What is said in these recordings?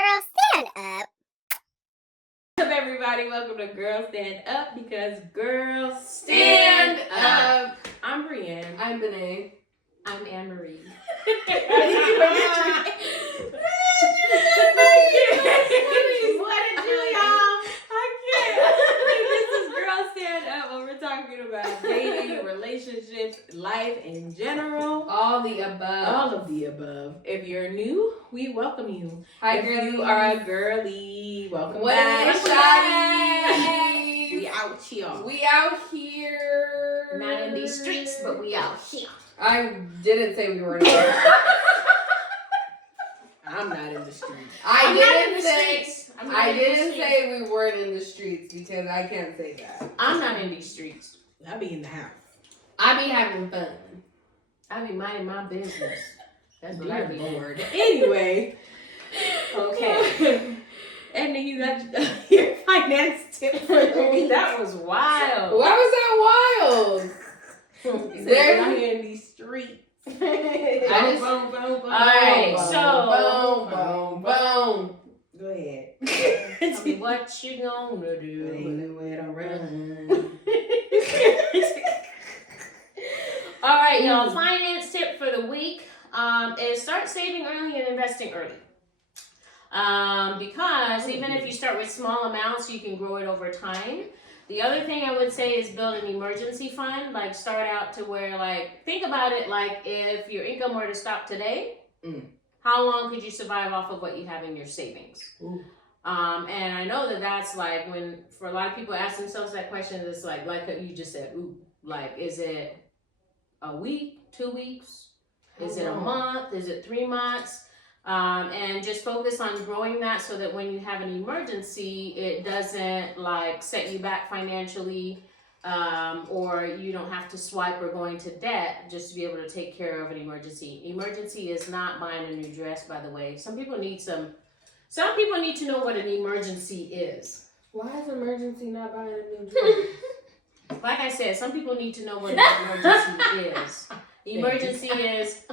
Girl, stand up. What's up, everybody? Welcome to Girls Stand Up because girls Stand up. I'm Brienne. I'm Benet. I'm Anne-Marie. What did you, y'all? I can't. This is Girls Stand Up when we're talking about dating, relationships, life in general. All the above. All of the above. If you're new, we welcome you. Hi, if girlies. you are a girly, welcome What back. is shawty? We out here. We out here. Not in these streets, but we out here. I didn't say we were in the streets. I'm not in the streets. I didn't say say we weren't in the streets because I can't say that. I'm not in these streets. I be in the house. I be having fun. I be minding my business. That's what I Dear be Lord. doing. Anyway. Okay. And then you got your finance tip for the week. That was wild. Why was that wild? They're not here in these streets. Boom, All right, so boom, boom. Go ahead. Tell me what you gonna do? Ain't nowhere to run. All right, y'all. Finance tip for the week is start saving early and investing early. Because even if you start with small amounts, you can grow it over time. The other thing I would say is build an emergency fund. Like start out to where, like, think about it like if your income were to stop today, how long could you survive off of what you have in your savings? And I know that that's like when, for a lot of people ask themselves that question, it's like you just said, like, is it a week, 2 weeks? Is it a month? Is it 3 months? And just focus on growing that so that when you have an emergency, it doesn't like set you back financially, or you don't have to swipe or go into debt just to be able to take care of an emergency. Emergency is not buying a new dress, by the way. Some people need to know what an emergency is. Why is emergency not buying a new dress? Like I said, some people need to know what an emergency is. Emergency is,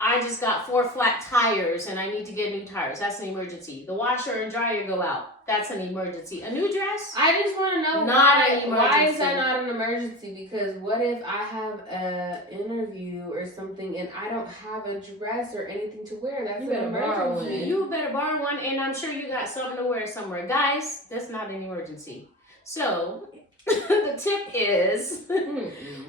I just got 4 flat tires and I need to get new tires. That's an emergency. The washer and dryer go out. That's an emergency. A new dress? I just want to know why is that not an emergency? Because what if I have an interview or something and I don't have a dress or anything to wear? That's an emergency. You better borrow one, and I'm sure you got something to wear somewhere. Guys, that's not an emergency. So the tip is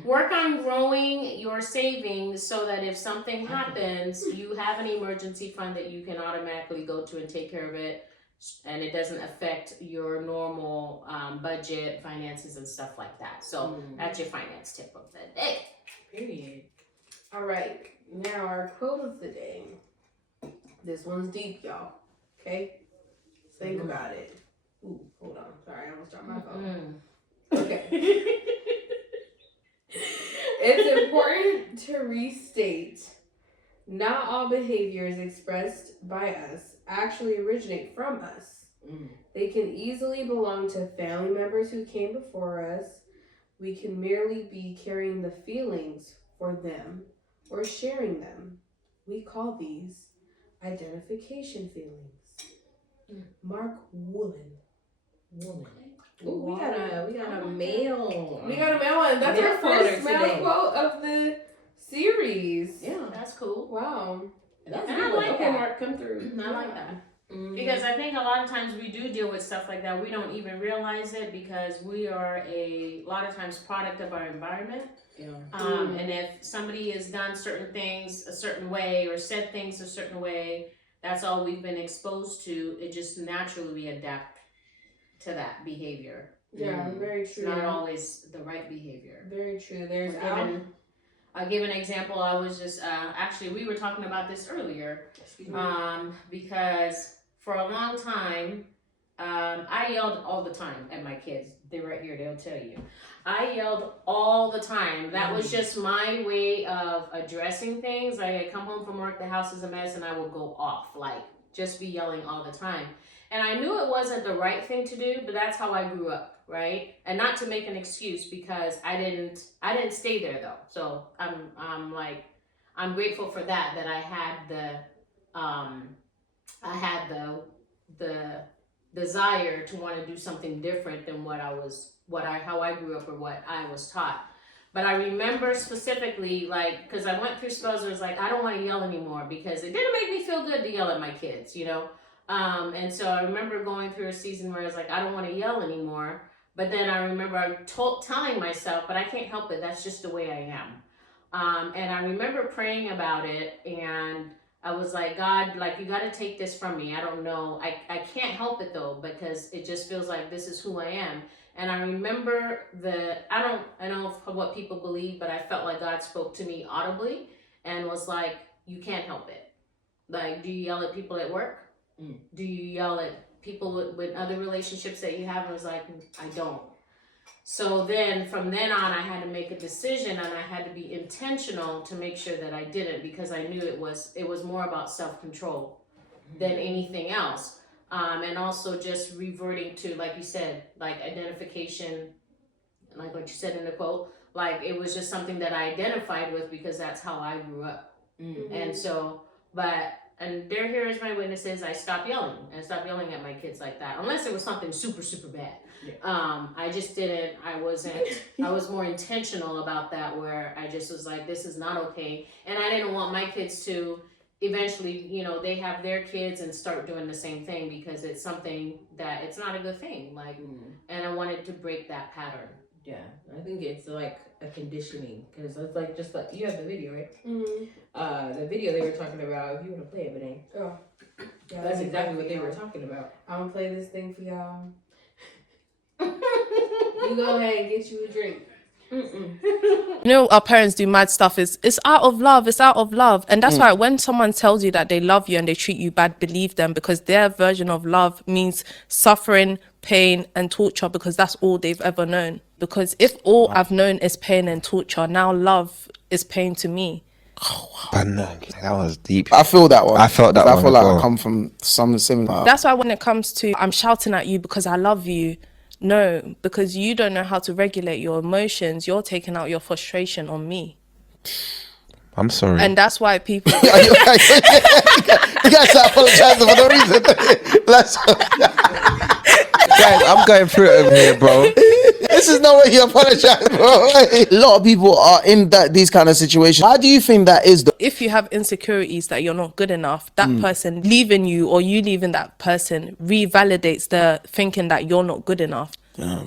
work on growing your savings so that if something happens, you have an emergency fund that you can automatically go to and take care of it, and it doesn't affect your normal budget, finances, and stuff like that. So that's your finance tip of the day. Period. All right, now our quote of the day. This one's deep, y'all. Okay? Think about it. Ooh, hold on. Sorry, I almost dropped my phone. Okay. It's important to restate, not all behaviors expressed by us actually originate from us. They can easily belong to family members who came before us. We can merely be carrying the feelings for them or sharing them. We call these identification feelings. Mark Woolen. Ooh, we got a mail. We got a mail one. That's our first mail quote of the series. Yeah, that's cool. Wow. That's and I like that. Mark, come through. I like that. Because I think a lot of times we do deal with stuff like that. We don't even realize it because we are a lot of times product of our environment. Yeah. And if somebody has done certain things a certain way or said things a certain way, that's all we've been exposed to. It just naturally we adapt to that behavior. Yeah, very true. It's not always the right behavior. Very true. I'll give an example. I was just actually we were talking about this earlier, because for a long time I yelled all the time at my kids. They're right here. They'll tell you. I yelled all the time. That was just my way of addressing things. I come home from work, the house is a mess, and I would go off, like just be yelling all the time. And I knew it wasn't the right thing to do, but that's how I grew up, right? And not to make an excuse because I didn't stay there though. So I'm grateful for that I had the the desire to want to do something different than how I grew up or what I was taught. But I remember specifically, like, because I went through spells where it was like, I don't want to yell anymore because it didn't make me feel good to yell at my kids, you know? And so I remember going through a season where I was like, I don't want to yell anymore. But then I remember telling myself, but I can't help it. That's just the way I am. And I remember praying about it, and I was like, God, like, you got to take this from me. I don't know. I can't help it though, because it just feels like this is who I am. And I remember I don't know what people believe, but I felt like God spoke to me audibly and was like, you can't help it. Like, do you yell at people at work? Do you yell at people with other relationships that you have? And I was like, I don't. So then from then on, I had to make a decision, and I had to be intentional to make sure that I didn't, because I knew it was more about self-control than anything else. And also just reverting to, like you said, like identification, like what you said in the quote, like it was just something that I identified with because that's how I grew up. And so, and they're here as my witnesses. I stopped yelling. I stopped yelling at my kids like that, unless it was something super, super bad. I just didn't. I was more intentional about that, where I just was like, this is not okay, and I didn't want my kids to eventually, they have their kids and start doing the same thing, because it's something that it's not a good thing. Like, and I wanted to break that pattern. Yeah, I think it's like a conditioning, because it's like, just like, you have the video, right? The video they were talking about, if you want to play it, but Yeah, that's exactly what they were talking about. I'm gonna play this thing for y'all. You go ahead and get you a drink. You know, our parents do mad stuff. It's out of love. It's out of love. And that's why when someone tells you that they love you and they treat you bad, believe them, because their version of love means suffering, pain and torture, because that's all they've ever known. Because if all I've known is pain and torture, now love is pain to me. But no, that was deep. I feel that one. I felt that one. I feel as like well. I come from some similar. That's why when it comes to I'm shouting at you because I love you, no, because you don't know how to regulate your emotions. You're taking out your frustration on me. I'm sorry. And that's why people... You guys are apologizing for no reason. Guys, I'm going through it over here, bro. This is not what you apologize, bro. A lot of people are in these kind of situations. Why do you think that is? If you have insecurities that you're not good enough, that person leaving you or you leaving that person revalidates the thinking that you're not good enough.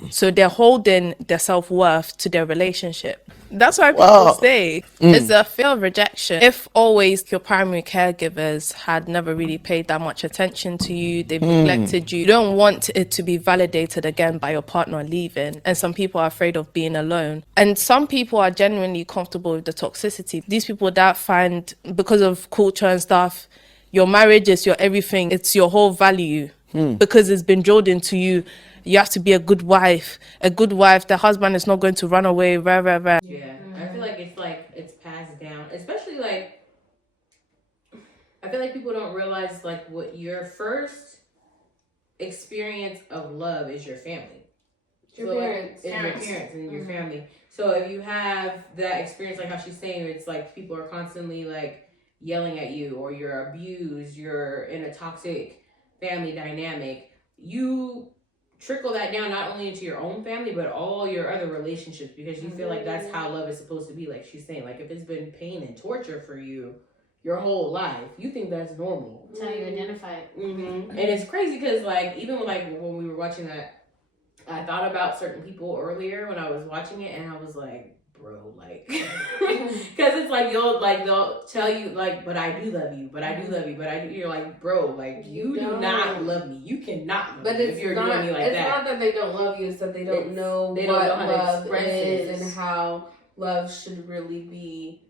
So they're holding their self-worth to their relationship. That's why people say it's a fear of rejection. If always your primary caregivers had never really paid that much attention to you, they've neglected you, you don't want it to be validated again by your partner leaving. And some people are afraid of being alone. And some people are genuinely comfortable with the toxicity. These people that find, because of culture and stuff, your marriage is your everything, it's your whole value, because it's been drilled into you. You have to be a good wife. A good wife, the husband is not going to run away, rah, rah, rah. Yeah, I feel like it's passed down, especially like, I feel like people don't realize like what your first experience of love is your family. Your parents. Your parents and your family. So if you have that experience, like how she's saying, it's like people are constantly like yelling at you, or you're abused, you're in a toxic family dynamic, you trickle that down not only into your own family but all your other relationships, because you feel like that's how love is supposed to be. Like she's saying, like if it's been pain and torture for you your whole life, you think that's normal. That's how you identify it. And it's crazy because like even like when we were watching that, I thought about certain people earlier when I was watching it, and I was like, bro, like, because it's like they'll tell you like, but I do love you, but I do love you, but I do. You're like, bro, like you do not love me. You cannot love me if you're doing me like it's that. It's not that they don't love you; it's that they don't know what love is and how love should really be.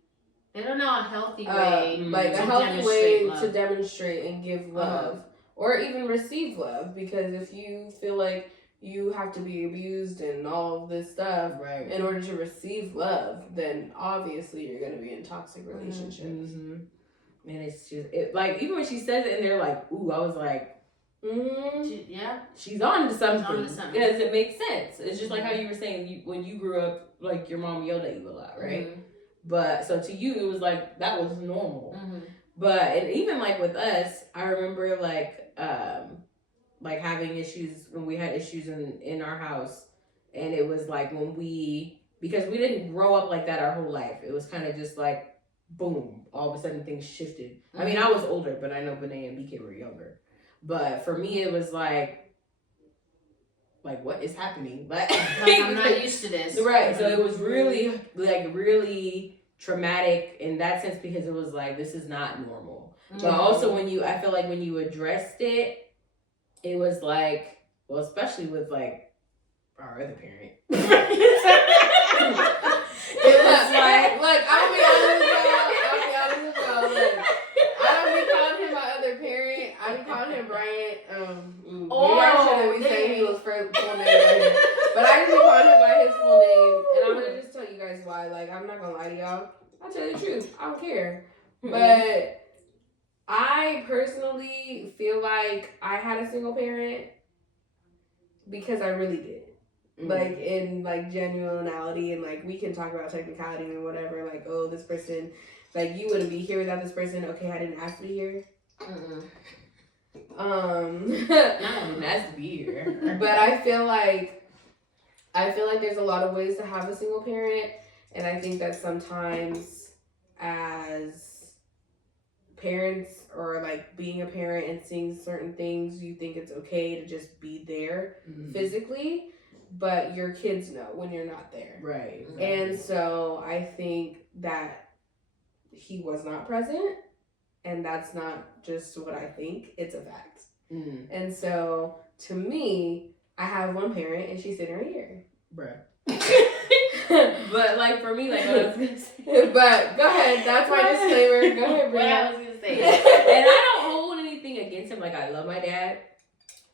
They don't know a healthy way, like a healthy way to demonstrate and give love, or even receive love. Because if you feel like you have to be abused and all of this stuff in order to receive love, then obviously you're going to be in toxic relationships. And it's just like, even when she says it and they're like, ooh, I was like, she's on to something. Because it makes sense. It's just like how you were saying, when you grew up, like your mom yelled at you a lot, right? But so to you, it was like that was normal. But and even like with us, I remember like like having issues when we had issues in our house, and it was like because we didn't grow up like that our whole life. It was kind of just like boom, all of a sudden things shifted. I mean, I was older, but I know Benet and BK were younger. But for me, it was like what is happening? Like I'm not used to this. Right. So it was really traumatic in that sense, because it was like, this is not normal. But also I feel like when you addressed it, it was like, well, especially with like our other parent. It was like, look, I'll be honest with y'all. Look, I don't be calling him my other parent. I be calling him Bryant. Maybe I shouldn't be saying he was full name right here. But I just be calling him by his full name. And I'm gonna just tell you guys why. Like, I'm not gonna lie to y'all. I'll tell you the truth. I don't care. But I personally feel like I had a single parent because I really did. Like, in like genuinity, and like we can talk about technicality and whatever. Like, oh, this person, like, you wouldn't be here without this person. Okay, I didn't ask to be here. I didn't ask to be here. But I feel like there's a lot of ways to have a single parent, and I think that sometimes as parents, or like being a parent and seeing certain things, you think it's okay to just be there physically, but your kids know when you're not there. Right. And so I think that he was not present, and that's not just what I think, it's a fact. And so to me, I have one parent and she's sitting right here. Bruh. But like for me, like what I was gonna say. But go ahead, that's my disclaimer. Go ahead, What I Brianna. was gonna say. And I don't hold anything against him. Like, I love my dad,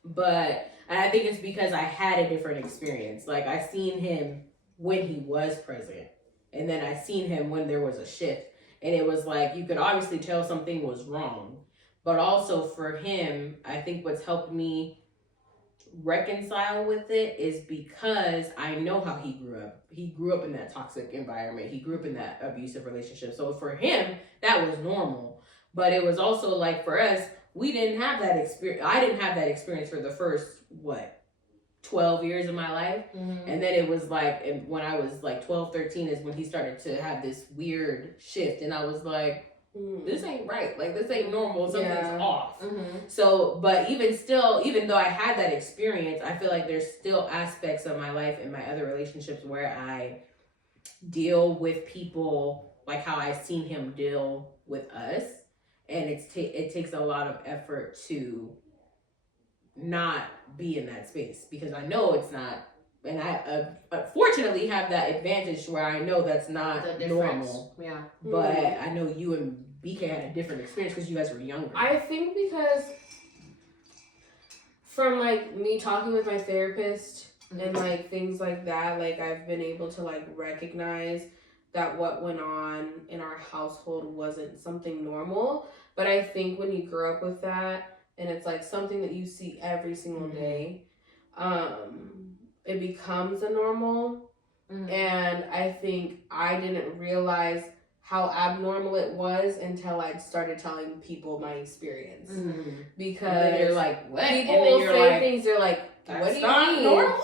but I think it's because I had a different experience. Like, I seen him when he was present, and then I seen him when there was a shift, and it was like you could obviously tell something was wrong. But also for him, I think what's helped me reconcile with it is because I know how he grew up. He grew up in that toxic environment. He grew up in that abusive relationship. So for him, that was normal. But it was also like, for us, we didn't have that experience. I didn't have that experience for the first 12 years of my life. And then it was like, when I was like 12, 13 is when he started to have this weird shift, and I was like, this ain't right. Like, this ain't normal. Something's off. So, but even though I had that experience, I feel like there's still aspects of my life and my other relationships where I deal with people like how I seen him deal with us. And it takes a lot of effort to not be in that space, because I know it's not. And I fortunately have that advantage where I know that's not normal. Yeah. But I know you and BK had a different experience because you guys were younger. I think because from like me talking with my therapist and like things like that, like I've been able to like recognize that what went on in our household wasn't something normal. But I think when you grow up with that and it's like something that you see every single day, it becomes a normal. And I think I didn't realize how abnormal it was until I started telling people my experience. Because you're like, what? People will say things, they're like, what do you mean? Normal.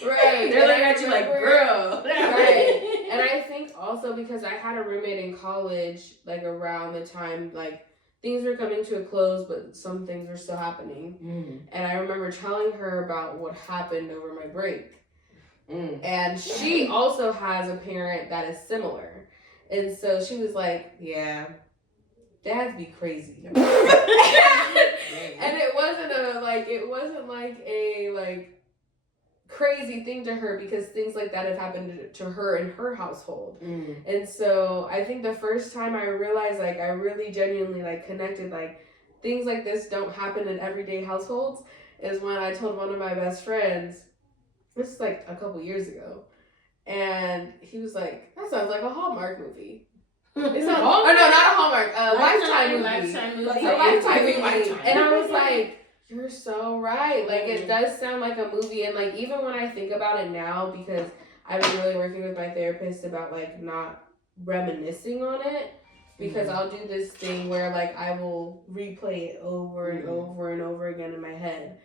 Right. They're looking at you like, girl. Right. And I think also because I had a roommate in college, like around the time, like things were coming to a close, but some things were still happening. And I remember telling her about what happened over my break. And she also has a parent that is similar. And so she was like, yeah, dads be crazy. And it wasn't like a crazy thing to her, because things like that have happened to her in her household. And so I think the first time I realized, like, I really genuinely like connected, like things like this don't happen in everyday households, is when I told one of my best friends, this is like a couple years ago, and he was like, that sounds like a Hallmark movie. It's not, oh no, not a Hallmark, Lifetime movie. Like a Lifetime movie. And I was like, you're so right. Like, it does sound like a movie. And like, even when I think about it now, because I've been really working with my therapist about like not reminiscing on it, because I'll do this thing where like I will replay it over and over and over again in my head.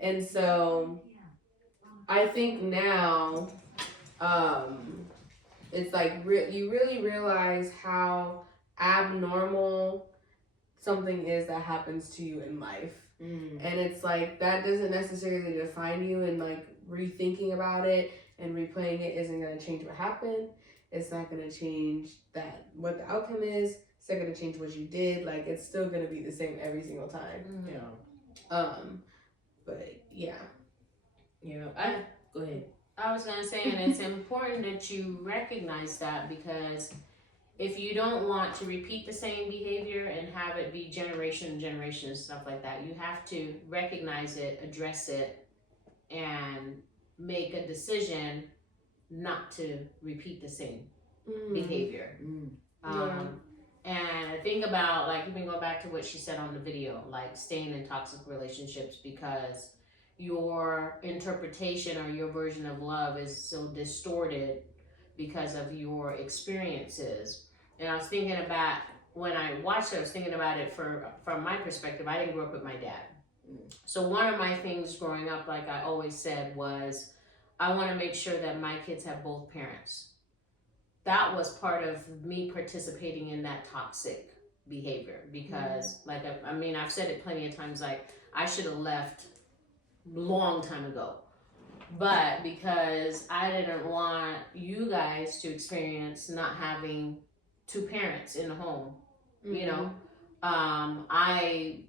And so I think now it's like you really realize how abnormal something is that happens to you in life. And it's like that doesn't necessarily define you, and like rethinking about it and replaying it isn't going to change what happened. It's not going to change that what the outcome is. It's not going to change what you did. Like it's still going to be the same every single time. But yeah. Go ahead. I was gonna say, and it's important that you recognize that, because if you don't want to repeat the same behavior and have it be generation and generation and stuff like that, you have to recognize it, address it, and make a decision not to repeat the same behavior. And I think about, like, even go back to what she said on the video, like staying in toxic relationships because your interpretation or your version of love is so distorted because of your experiences. And I was thinking about, when I watched it, I was thinking about it from my perspective. I didn't grow up with my dad. So one of my things growing up, like I always said, was I want to make sure that my kids have both parents. That was part of me participating in that toxic behavior because, like, I mean, I've said it plenty of times, like, I should have left long time ago, but because I didn't want you guys to experience not having two parents in the home, you know, I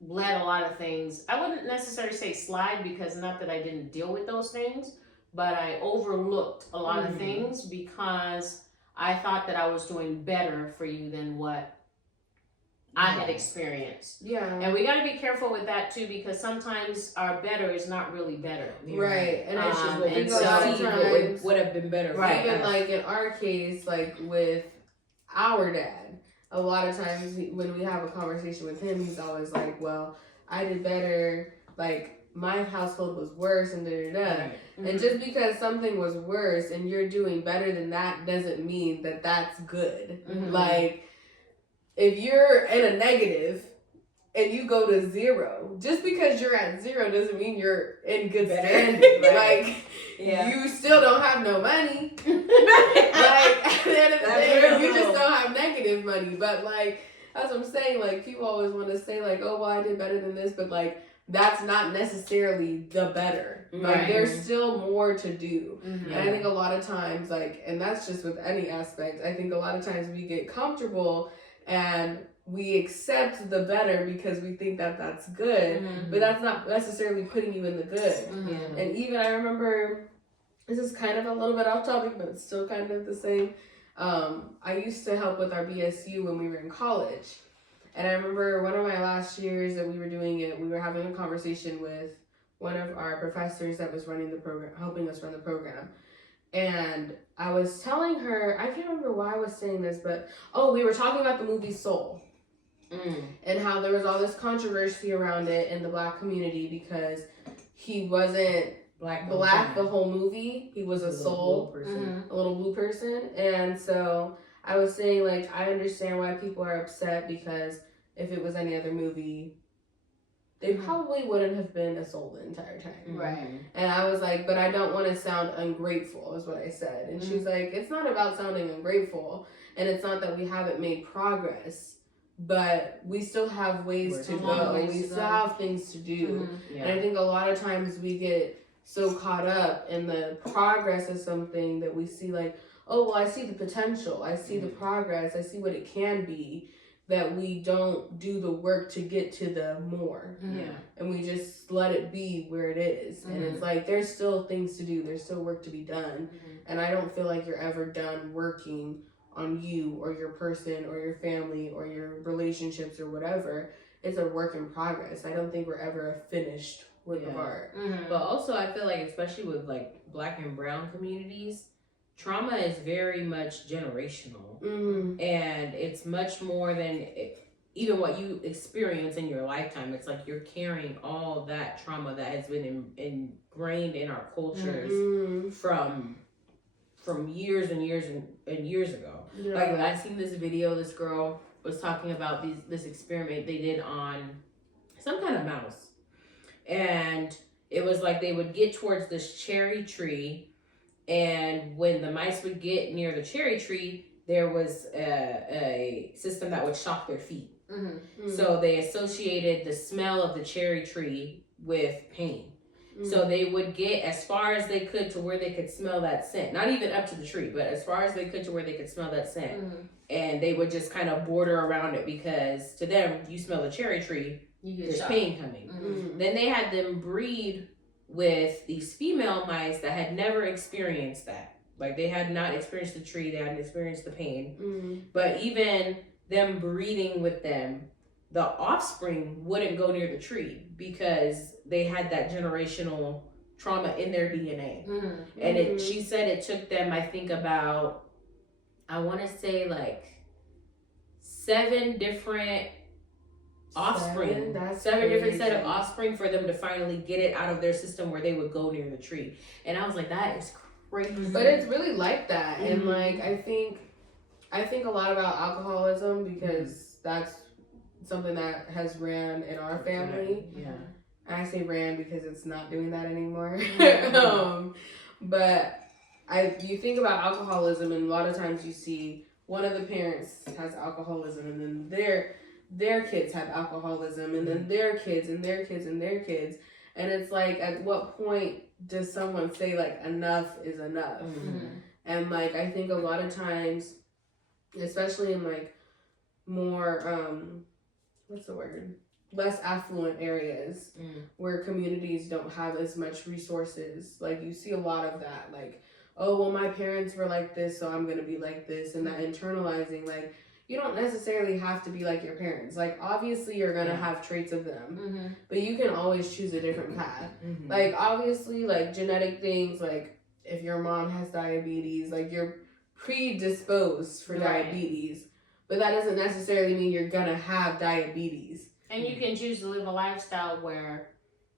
let a lot of things, I wouldn't necessarily say slide, because not that I didn't deal with those things, but I overlooked a lot of things because I thought that I was doing better for you than what I had experienced. And we got to be careful with that too, because sometimes our better is not really better. Right. And it's just and a lot of times would have been better. Right. Even like in our case, like with our dad, a lot of times when we have a conversation with him, he's always like, well, I did better, like my household was worse, and Right. And just because something was worse and you're doing better than that doesn't mean that that's good. Like, if you're in a negative and you go to 0, just because you're at 0 doesn't mean you're in good standing. Like, you still don't have no money. Like, at the end of the day, you just don't have negative money. But like, that's what I'm saying. Like, people always want to say like, oh, well, I did better than this, but like, that's not necessarily the better. Like, there's still more to do. And I think a lot of times, like, and that's just with any aspect, I think a lot of times we get comfortable and we accept the better because we think that that's good, but that's not necessarily putting you in the good. And even I remember, this is kind of a little bit off topic, but it's still kind of the same. I used to help with our BSU when we were in college. And I remember one of my last years that we were doing it, we were having a conversation with one of our professors that was running the program, helping us run the program. And I was telling her, I can't remember why I was saying this, but, we were talking about the movie Soul. And how there was all this controversy around it in the Black community because he wasn't black the whole movie. He was a soul, a little blue person. And so I was saying, like, I understand why people are upset, because if it was any other movie, they probably wouldn't have been a soul the entire time. Right. And I was like, but I don't want to sound ungrateful, is what I said. And she's like, it's not about sounding ungrateful, and it's not that we haven't made progress, but we still have ways to go. We still have things to do. And I think a lot of times we get so caught up in the progress of something that we see like, oh, well, I see the potential. I see the progress. I see what it can be, that we don't do the work to get to the more. And we just let it be where it is. And it's like, there's still things to do. There's still work to be done. And I don't feel like you're ever done working on you or your person or your family or your relationships or whatever. It's a work in progress. I don't think we're ever a finished work of art. But also, I feel like, especially with like Black and brown communities, trauma is very much generational. And it's much more than even what you experience in your lifetime. It's like you're carrying all that trauma that has been ingrained in our cultures from from years and years and years ago. Yeah. Like I seen this video. This girl was talking about this experiment they did on some kind of mouse, and it was like they would get towards this cherry tree, and when the mice would get near the cherry tree, there was a system that would shock their feet. So they associated the smell of the cherry tree with pain. So they would get as far as they could to where they could smell that scent. Not even up to the tree, but as far as they could to where they could smell that scent. And they would just kind of border around it because to them, you smell the cherry tree, there's pain coming. Then they had them breed with these female mice that had never experienced that. Like they had not experienced the tree, they hadn't experienced the pain. But even them breeding with them, the offspring wouldn't go near the tree because they had that generational trauma in their DNA. And she said it took them, I think about, I want to say like 7 different offspring, seven different set of offspring for them to finally get it out of their system where they would go near the tree. And I was like, that is crazy. But it's really like that. And like I think a lot about alcoholism because that's something that has ran in our family. Yeah. I say ran because it's not doing that anymore. But you think about alcoholism, and a lot of times you see one of the parents has alcoholism, and then their kids have alcoholism, and then their kids and their kids and their kids, and it's like, at what point does someone say like enough is enough? And like I think a lot of times, especially in like more what's the word, less affluent areas where communities don't have as much resources, like you see a lot of that, like, oh well, my parents were like this, so I'm gonna be like this, and that internalizing, like you don't necessarily have to be like your parents. Like obviously you're gonna have traits of them, but you can always choose a different path. Like obviously, like genetic things, like if your mom has diabetes, like you're predisposed for diabetes, but that doesn't necessarily mean you're gonna have diabetes. And you can choose to live a lifestyle where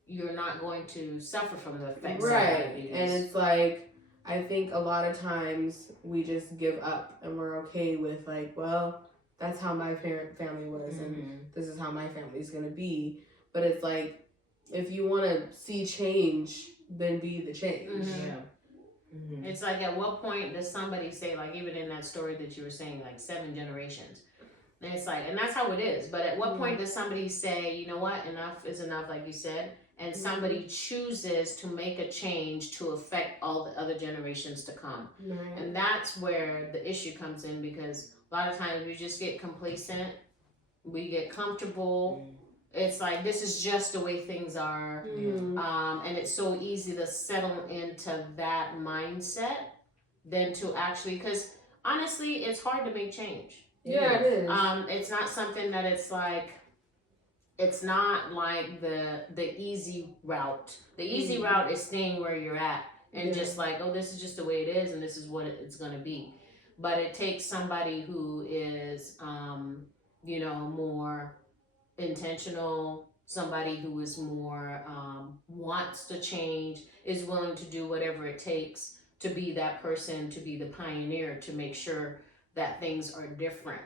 you're not going to suffer from the effects of Right. diabetes. And it's like, I think a lot of times we just give up and we're okay with like, well, that's how my family was and this is how my family's gonna be. But it's like, if you want to see change, then be the change. It's like, at what point does somebody say, like even in that story that you were saying, like 7 generations, and it's like, and that's how it is, but at what point does somebody say, you know what, enough is enough, like you said, and somebody chooses to make a change to affect all the other generations to come? And that's where the issue comes in, because a lot of times we just get complacent, we get comfortable. It's like, this is just the way things are. And it's so easy to settle into that mindset than to actually, because honestly, it's hard to make change. Yeah, it is. It's not something that it's not like the easy route. The easy route is staying where you're at and just like, oh, this is just the way it is and this is what it's going to be. But it takes somebody who is, more intentional, somebody who is more, wants to change, is willing to do whatever it takes to be that person, to be the pioneer, to make sure that things are different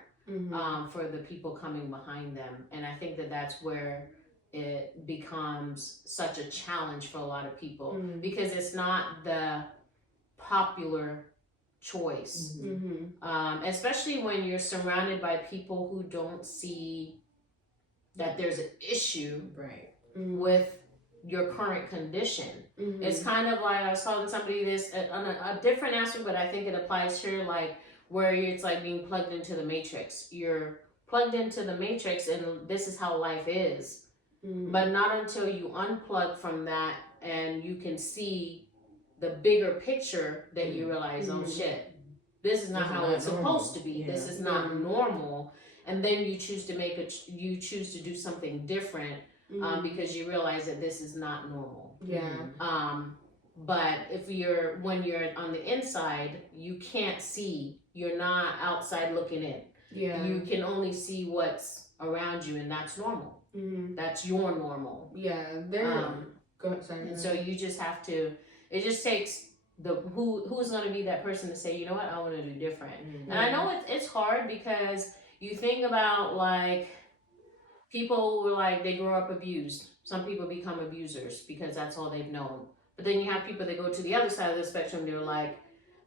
for the people coming behind them. And I think that that's where it becomes such a challenge for a lot of people, because it's not the popular choice, especially when you're surrounded by people who don't see that there's an issue with your current condition. It's kind of like, I was telling somebody this on a different aspect, but I think it applies here, like where it's like being plugged into the matrix. You're plugged into the matrix and this is how life is. But not until you unplug from that and you can see the bigger picture that you realize, oh shit, this is not how it's supposed to be. This is not normal. And then you choose to you choose to do something different because you realize that this is not normal. But when you're on the inside, you can't see. You're not outside looking in. You can only see what's around you, and that's normal. That's your normal. Go ahead, sorry. And so you just have to. It just takes who's going to be that person to say, you know what, I want to do different. Mm-hmm. And I know it's hard because you think about like people who like they grow up abused. Some people become abusers because that's all they've known. But then you have people that go to the other side of the spectrum. They're like,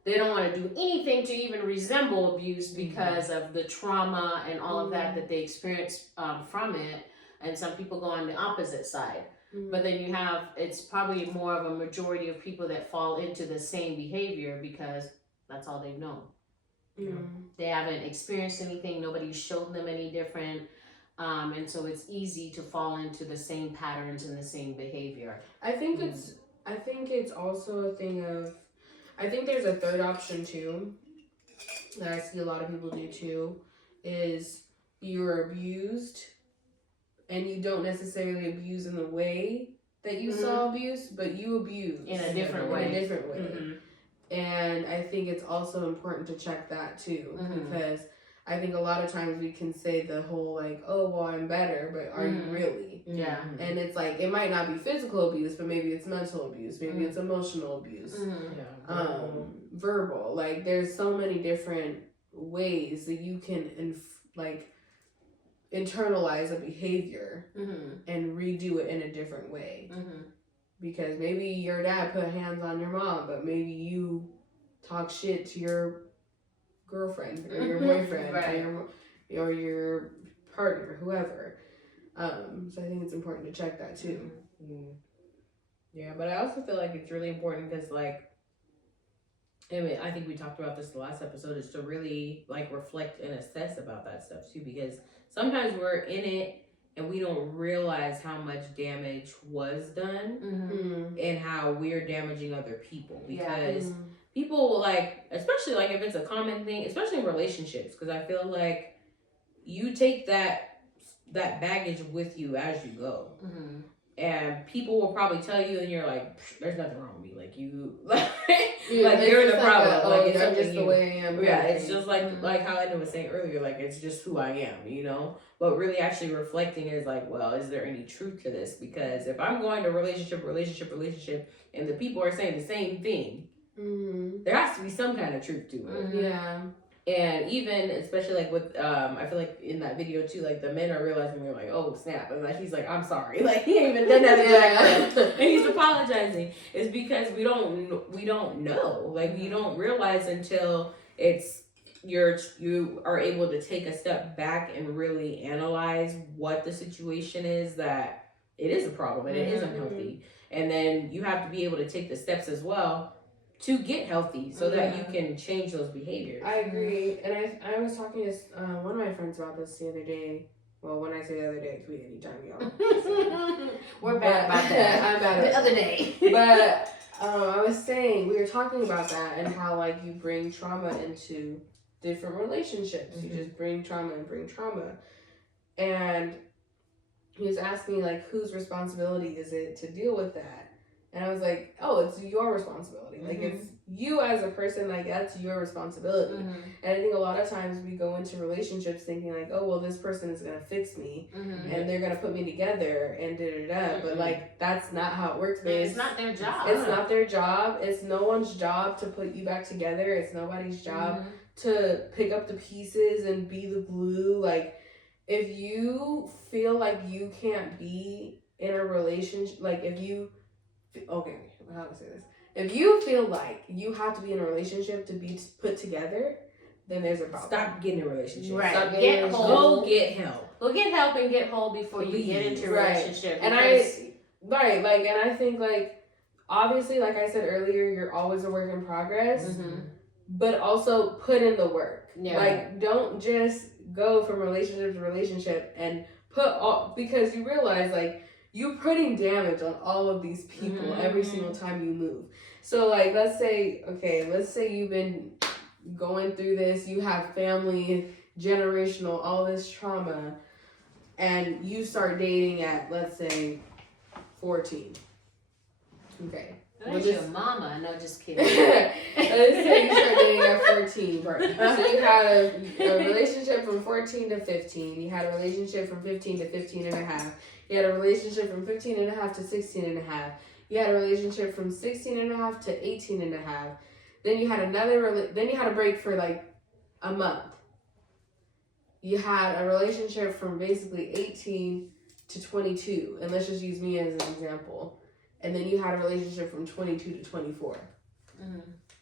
they don't want to do anything to even resemble abuse because of the trauma and all of that they experience from it. And some people go on the opposite side. But then you have, it's probably more of a majority of people that fall into the same behavior because that's all they've known. They haven't experienced anything. Nobody showed them any different. And so it's easy to fall into the same patterns and the same behavior. I think it's also a thing of, I think there's a third option too that I see a lot of people do too, is you're abused and you don't necessarily abuse in the way that you saw abuse, but you abuse In a different way. And I think it's also important to check that too, because I think a lot of times we can say the whole like, oh, well, I'm better, but are you really? Yeah. And it's like, it might not be physical abuse, but maybe it's mental abuse, maybe it's emotional abuse, verbal. Like, there's so many different ways that you can internalize a behavior and redo it in a different way. Because maybe your dad put hands on your mom, but maybe you talk shit to your girlfriend or your boyfriend or your partner, whoever. So I think it's important to check that too. Yeah, but I also feel like it's really important because, like, I mean, I think we talked about this the last episode, is to really like reflect and assess about that stuff too, because sometimes we're in it and we don't realize how much damage was done and how we're damaging other people, because people, like, especially like if it's a common thing, especially in relationships, because I feel like you take that baggage with you as you go. And people will probably tell you, and you're like, there's nothing wrong with me. Like, you, like you're the problem. Like, it's just something the way I am. Yeah, it's just like how Edna was saying earlier. Like, it's just who I am, you know. But really, actually reflecting is like, well, is there any truth to this? Because if I'm going to relationship, and the people are saying the same thing, there has to be some kind of truth to it. Yeah. And even, especially like with, I feel like in that video too, like the men are realizing, they're like, oh snap, and like he's like, I'm sorry, like he ain't even done nothing, and he's apologizing. It's because we don't know, like you don't realize until you are able to take a step back and really analyze what the situation is, that it is a problem and it is unhealthy, and then you have to be able to take the steps as well to get healthy so that you can change those behaviors. I agree. And I was talking to one of my friends about this the other day. Well, when I say the other day, tweet anytime, y'all. We're bad about that. I'm bad the other day. But I was saying, we were talking about that and how, like, you bring trauma into different relationships. You just bring trauma. And he was asking me, like, whose responsibility is it to deal with that? And I was like, oh, it's your responsibility. Like, it's you as a person, like, that's your responsibility. And I think a lot of times we go into relationships thinking, like, oh, well, this person is going to fix me. And they're going to put me together and da-da-da. But, like, that's not how it works, babe. It's not their job. It's not their job. It's no one's job to put you back together. It's nobody's job to pick up the pieces and be the glue. Like, if you feel like you can't be in a relationship, like, if you... Okay, how do I say this? If you feel like you have to be in a relationship to be put together, then there's a problem. Stop getting in a relationship. Right. Stop Get whole. Go get help. Go get help and get whole before you get into a relationship. And I think, like, obviously, like I said earlier, you're always a work in progress, but also put in the work. Yeah. Like, don't just go from relationship to relationship and because you realize, like, you're putting damage on all of these people every single time you move. So, like, let's say you've been going through this, you have family, generational, all this trauma, and you start dating at, let's say, 14. Okay. That's your mama. No, just kidding. Let's say you start dating at 14. Right. So you had a relationship from 14 to 15. You had a relationship from 15 to 15 and a half. You had a relationship from 15 and a half to 16 and a half. You had a relationship from 16 and a half to 18 and a half. Then you had then you had a break for like a month. You had a relationship from basically 18 to 22. And let's just use me as an example. And then you had a relationship from 22 to 24. Mm-hmm.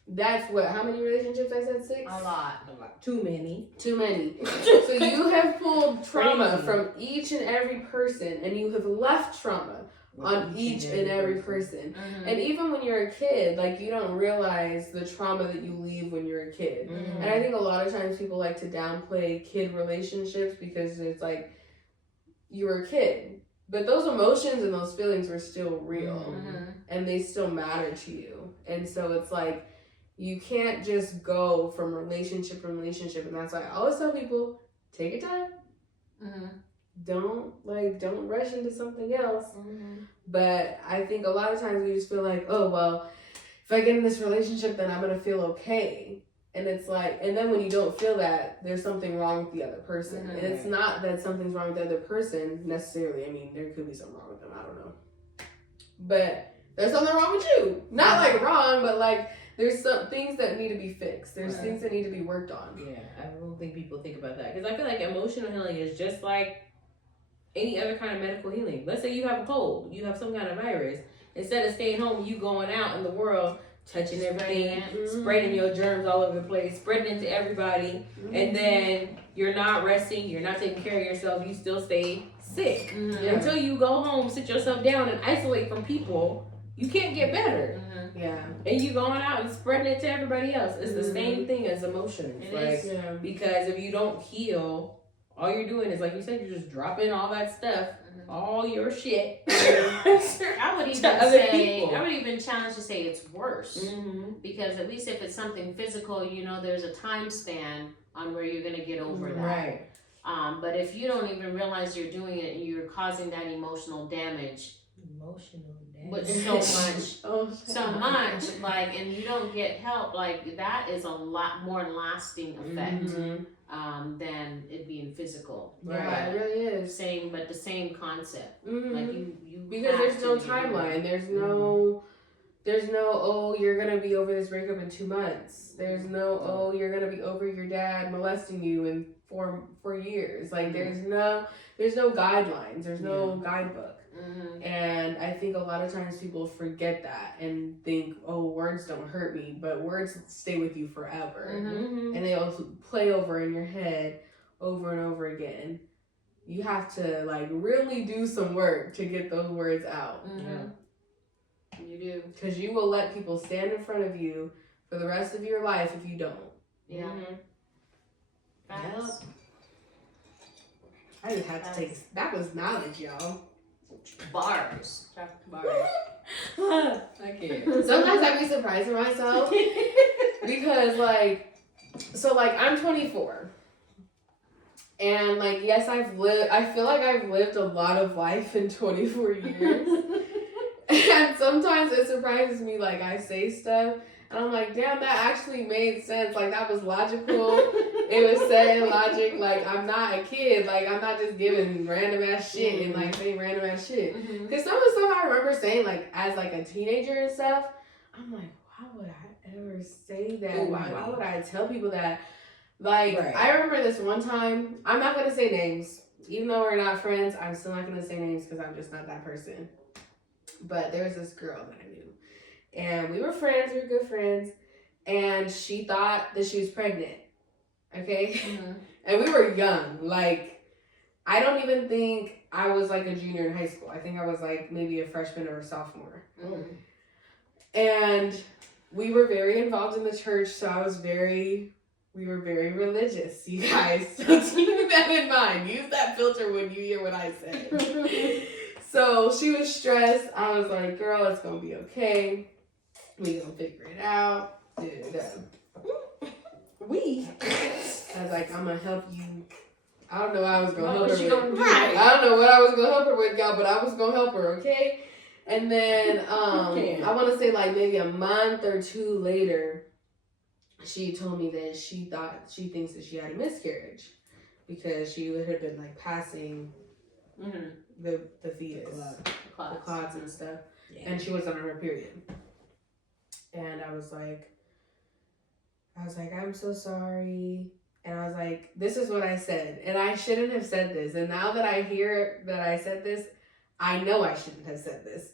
That's what, how many relationships I said? 6? A lot. Too many. Too many. So you have pulled trauma Crazy. from each and every person, and you have left trauma on each and every person. Mm-hmm. And even when you're a kid, like, you don't realize the trauma that you leave when you're a kid. Mm-hmm. And I think a lot of times people like to downplay kid relationships because it's like, you were a kid. But those emotions and those feelings were still real. Mm-hmm. And they still matter to you. And so it's like, you can't just go from relationship to relationship. And that's why I always tell people, take your time. Mm-hmm. Don't rush into something else. Mm-hmm. But I think a lot of times we just feel like, oh, well, if I get in this relationship, then I'm going to feel okay. And it's like, and then when you don't feel that, there's something wrong with the other person. Mm-hmm. And it's not that something's wrong with the other person necessarily. I mean, there could be something wrong with them. I don't know. But there's something wrong with you. Not like wrong, but like there's some things that need to be fixed. There's things that need to be worked on. Yeah, I don't think people think about that. Because I feel like emotional healing is just like any other kind of medical healing. Let's say you have a cold, you have some kind of virus. Instead of staying home, you going out in the world, touching everything, spreading your germs all over the place, spreading it to everybody, and then you're not resting, you're not taking care of yourself, you still stay sick. Mm-hmm. Yeah. Until you go home, sit yourself down, and isolate from people, you can't get better. Mm-hmm. Yeah. And you going out and spreading it to everybody else. It's the same thing as emotions. It like, is. Yeah. because if you don't heal, all you're doing is, like you said, you're just dropping all that stuff, all your shit. I would even To other say, people. I would even challenge to say it's worse. Mm-hmm. Because at least if it's something physical, you know, there's a time span on where you're going to get over that. Right. But if you don't even realize you're doing it and you're causing that emotional damage Emotional with damage. so much, like, and you don't get help, like, that is a lot more lasting effect than it being physical. Yeah, it really is. But the same concept. Mm-hmm. Like you Because have there's no to, timeline. There's no, oh, you're gonna be over this breakup in 2 months. There's no, oh, you're gonna be over your dad molesting you in 4 years. Like there's no guidelines. There's no guidebook. Mm-hmm. And I think a lot of times people forget that and think, oh, words don't hurt me, but words stay with you forever. Mm-hmm. And they also play over in your head over and over again. You have to like really do some work to get those words out. Mm-hmm. You do. Because you will let people stand in front of you for the rest of your life if you don't. Yeah. Facts. I just had to take that was knowledge, y'all. Bars. I can't. Sometimes I be surprised for myself because I'm 24. And like yes, I feel like I've lived a lot of life in 24 years. And sometimes it surprises me, like I say stuff and I'm like, damn, that actually made sense. Like that was logical. It was saying logic. Like I'm not a kid. Like I'm not just giving random ass shit and like saying random ass shit. Because some of the stuff I remember saying like as like a teenager and stuff, I'm like, why would I ever say that? Ooh, Why would I tell people that? Like Right. I remember this one time. I'm not gonna say names, even though we're not friends. I'm still not gonna say names because I'm just not that person. But there was this girl that I knew, and we were friends. We were good friends, and she thought that she was pregnant. Okay, and we were young. Like I don't even think I was like a junior in high school. I think I was like maybe a freshman or a sophomore. And we were very involved in the church, so we were very religious, you guys. So keep that in mind. Use that filter when you hear what I say. So she was stressed. I was like, girl, it's going to be okay. We going to figure it out. I was like, I'm going to help you. I don't know what I was going to help her with. I don't know what I was going to help her with, y'all, but I was going to help her, okay? And then I want to say like maybe a month or 2 later, she told me that she thinks that she had a miscarriage because she would have been like passing the fetus, the clots and stuff. and she wasn't on her period. And I was like, I'm so sorry. And I was like, this is what I said. And I shouldn't have said this. And now that I hear that I said this, I know I shouldn't have said this.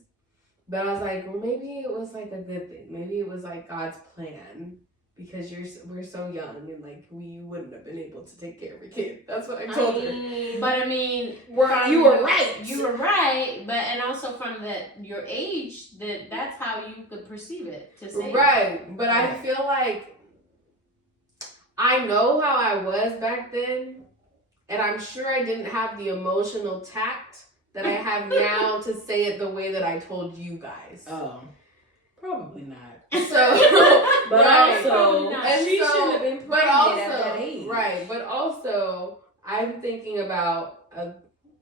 But I was like, well, maybe it was like a good thing. Maybe it was like God's plan. Because we're so young and like we wouldn't have been able to take care of a kid. That's what I told her. But I mean, you were right. You were right, but and also from your age, that's how you could perceive it to say right. But I feel like I know how I was back then, and I'm sure I didn't have the emotional tact that I have now to say it the way that I told you guys. Oh, probably not. So, but right. also, and she so, shouldn't have been but pregnant also, at that age. Right, but also, I'm thinking about,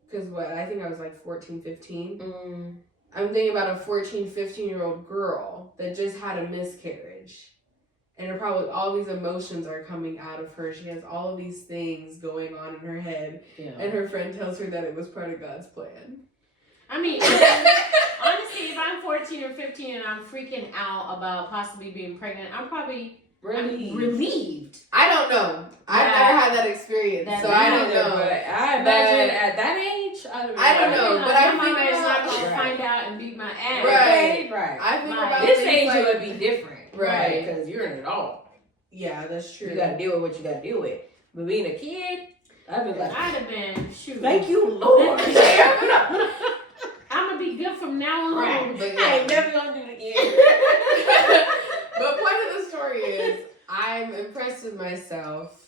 because I think I was like 14, 15. I'm thinking about a 14, 15-year-old girl that just had a miscarriage. And probably all these emotions are coming out of her. She has all of these things going on in her head. Yeah. And her friend tells her that it was part of God's plan. I mean, honestly, if I'm 14 or 15 and I'm freaking out about possibly being pregnant, I'm probably relieved. I don't know. I've never had that experience, so I don't know. But I imagine at that age, I don't know. But I think think not going to find out and beat my ass. Right. I think about this age like, would be different. Right. Because you're an adult. Yeah, that's true. You got to deal with what you got to deal with. But being a kid, I'd be like, I'd have been, shoot. Thank you, Lord. I'm going to be good from now on. Right. But I ain't never going to do it again. But point of the story is, I'm impressed with myself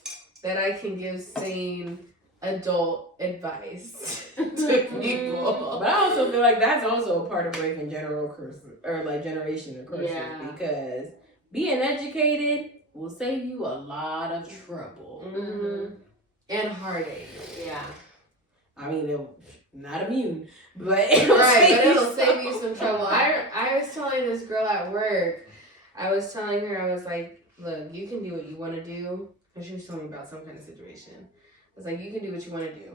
that I can give sane adult advice to people. But I also feel like that's also a part of breaking general curses or like generational curses because being educated will save you a lot of trouble and heartache. Yeah, I mean, not immune, but it'll save you some trouble. I was telling this girl at work, I was telling her, I was like, look, you can do what you want to do. And she was telling me about some kind of situation. I was like, you can do what you want to do.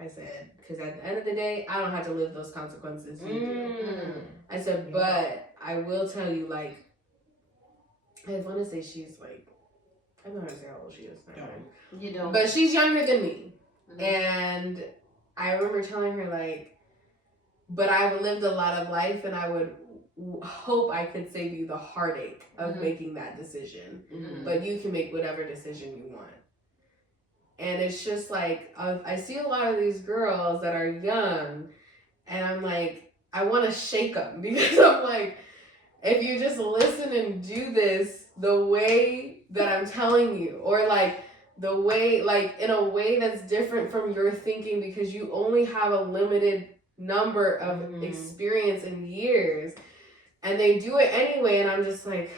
I said, because at the end of the day, I don't have to live those consequences. You do. I said, but I will tell you, like, I want to say she's like, I don't know how to say how old she is. You don't. But she's younger than me. And I remember telling her, like, but I've lived a lot of life and I would hope I could save you the heartache of making that decision. But you can make whatever decision you want. And it's just like, I see a lot of these girls that are young and I'm like, I want to shake them because I'm like, if you just listen and do this the way that I'm telling you, or like the way, like in a way that's different from your thinking because you only have a limited number of experience and years, and they do it anyway, and I'm just like,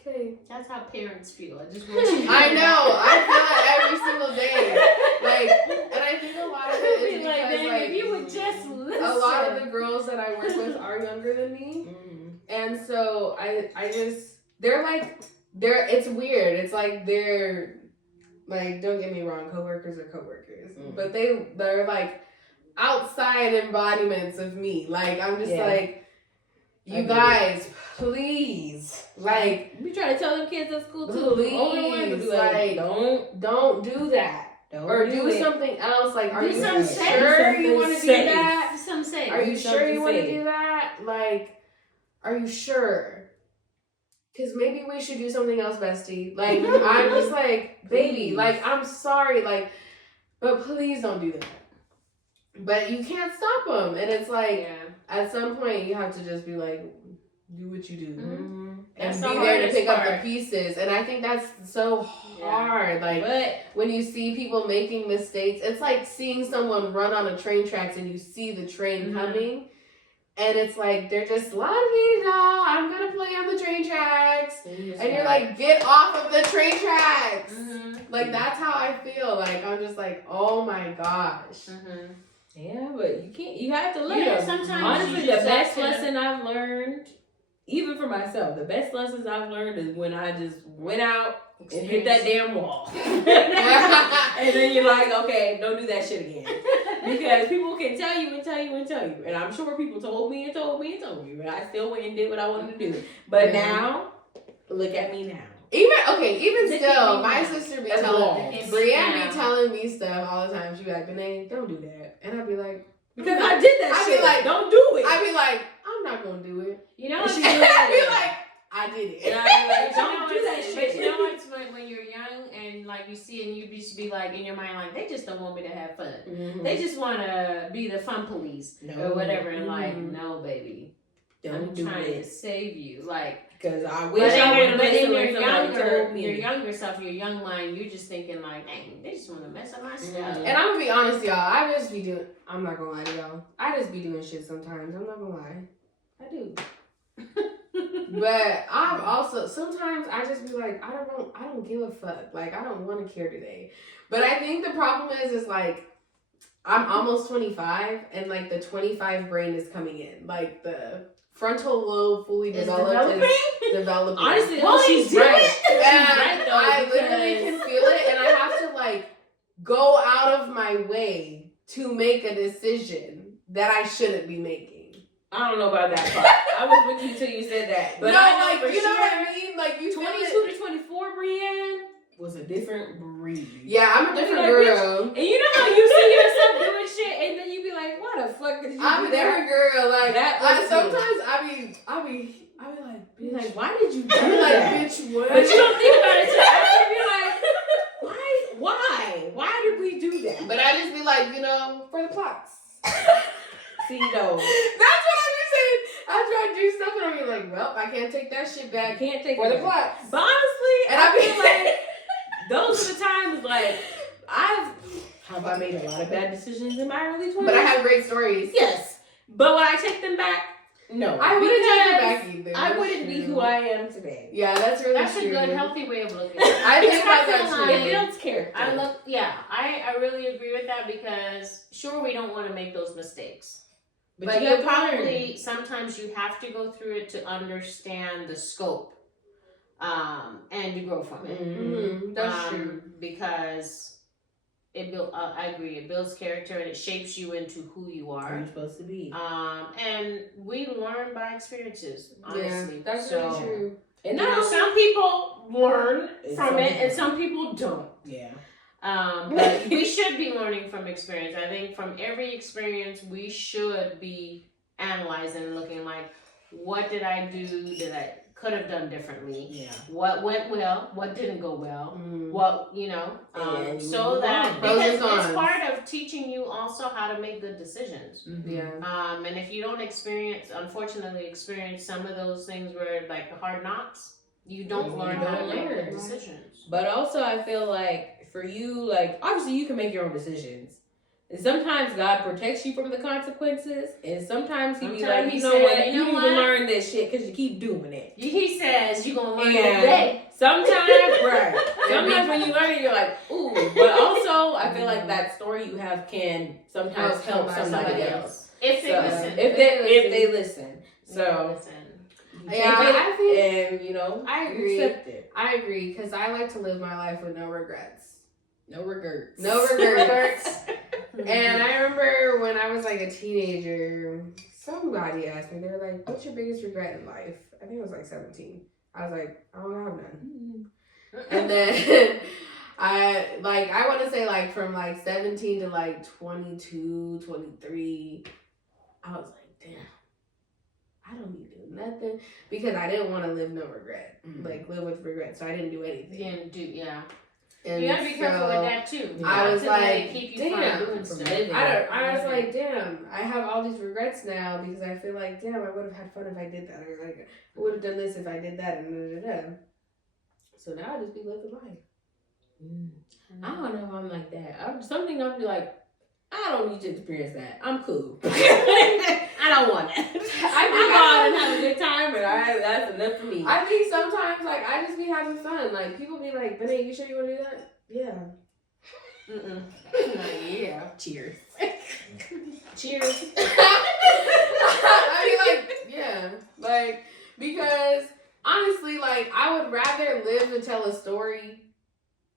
okay. That's how parents feel. I just want you to I know. I feel that every single day. Like, and I think a lot of it is because, like, if you would just listen. A lot of the girls that I work with are younger than me. And so I just, it's weird. It's like they're, like, don't get me wrong, coworkers are coworkers. But they're like outside embodiments of me. Like, I'm just like, you guys, please. Like, we try to tell them kids at school too. Please, like, don't do that. Or do something else. Like, are you sure you want to do that? Are you sure you want to do that? Like, are you sure? Because maybe we should do something else, bestie. Like, I'm just like, baby, like, I'm sorry, like, but please don't do that. But you can't stop them. And it's like, at some point, you have to just be like, do what you do. And be there to pick up the pieces. And I think that's so hard. Like, when you see people making mistakes, it's like seeing someone run on a train tracks and you see the train coming. And it's like, they're just, la di da, I'm going to play on the train tracks. And you're like, get off of the train tracks. Like, that's how I feel. Like, I'm just like, oh my gosh. Yeah, but you have to learn. Sometimes honestly, the best lesson I've learned, even for myself, the best lessons I've learned is when I just went out and hit that damn wall. And then you're like, okay, don't do that shit again. Because people can tell you and tell you and tell you. And I'm sure people told me and told me and told me. But I still went and did what I wanted to do. But now, look at me now. Even Look still, at me my now. sister be Evolved. telling Brianne Yeah. be telling me stuff all the time. She be like, Benet, don't do that. And I'd be like, Because I did that I be shit. like, don't do it. I'd be like, I'm not gonna do it. You know And what's she do be it. like, I did it. And I'd be like, But don't do that shit. you know what's when you're young and like you see and you just be like in your mind like they just don't want me to have fun. Mhm. They just want to be the fun police or whatever. And like, no, baby, Don't I'm do trying to it. save you. Like, Because I but wish I would have in listened your when somebody told me. your younger self, your young mind, you're just thinking like, dang, they just want to mess up my stuff. Mhm. And I'm gonna be honest, y'all. I just be doing. I'm not gonna lie to y'all. I just be doing shit sometimes. I'm not gonna lie. I do. But I'm also sometimes I just be like, I don't give a fuck. Like I don't want to care today. But I think the problem is like I'm almost 25 and like the 25 brain is coming in. Like the frontal lobe fully Is developed is developing. Honestly, Well, she's he did right. it. She's And right though. I literally because- can feel it, and I have to like go out of my way to make a decision that I shouldn't be making. I don't know about that part. I was with you till you said that. But no, I know like for you know sure, what I mean? Like you 22 feel it. to 24, Brienne was a different breed. Yeah, I'm a different Like, girl. And you know how you see yourself doing shit, and then you be like, "Why the fuck did you I'm a do that?" different girl. Like That I was sometimes I be like, Be bitch. like, "Why did you do I be like, that?" bitch, what? But you don't think about it till after. You're like, Why did we do that?" But I just be like, you know, for the plots. See, though, That's what I be saying. I try to do stuff and I be like, well, I can't take that shit I back can't take for it the back. plots. But honestly, And I I be feel like those are the times like have I made a lot of bad decisions in my early 20s? But I have great stories. yes. But when I take them back, no. I wouldn't take it Because back either. I That's wouldn't be true. who I am today. Yeah, that's really That's a true. good, healthy way of looking at it. I think about feel that like- too. It builds character. I really agree with that because sure we don't want to make those mistakes. But you you have to probably sometimes you have to go through it to understand the scope, and to grow from it. Mhm, that's true. Because it build. I agree. It builds character and it shapes you into who you Where are. you're supposed to be. And we learn by experiences. Honestly, Yeah, that's so, really true. And You know, some people learn And from some it, and people some people don't. Yeah. But we should be learning from experience. I think from every experience, we should be analyzing and looking like, what did I do that I could have done differently? Yeah. What went well? What didn't go well? Mm. What, And you so move that, on. Pros and because it's cons. part of teaching you also how to make good decisions. Yeah. And if you don't unfortunately experience some of those things where like the hard knocks, you don't You learn how to don't make good learn. decisions. But also, I feel like for you, like obviously you can make your own decisions. And sometimes God protects you from the consequences, and sometimes He be Sometimes like, he you know said, what, you you know need what? to learn this shit because you keep doing it. He says you're gonna learn And today. sometimes, right? Sometimes when you learn it, you're like, ooh. But also, I feel like that story you have can sometimes help somebody else. If they So, listen. if they listen. So Listen. you Yeah, take I it think- and you know I you agree. accept it. I agree, because I like to live my life with no regrets. No regrets. No regrets. And I remember when I was like a teenager, somebody asked me, they were like, what's your biggest regret in life? I think it was like 17. I was like, I don't have none. And then I want to say like from like 17 to like 22, 23, I was like, damn, I don't need to do nothing, because I didn't want to live no regret, like live with regret. So I didn't do anything. And you gotta be careful with that too. I was To, like, keep you damn, from doing stuff. I was like, damn, I have all these regrets now because I feel like, damn, I would have had fun if I did that, or like, I would have done this if I did that, and da da da. So now I just be living life. I don't know if I'm like that. I'll be like, I don't need to experience that. I'm cool. I don't want that. I go out and have a good time, and that's enough for me. I think sometimes, like, I just be having fun. Like, people be like, Benet, you sure you want to do that? Yeah. Yeah. Cheers. Cheers. I mean, like, yeah. Like, because, honestly, like, I would rather live to tell a story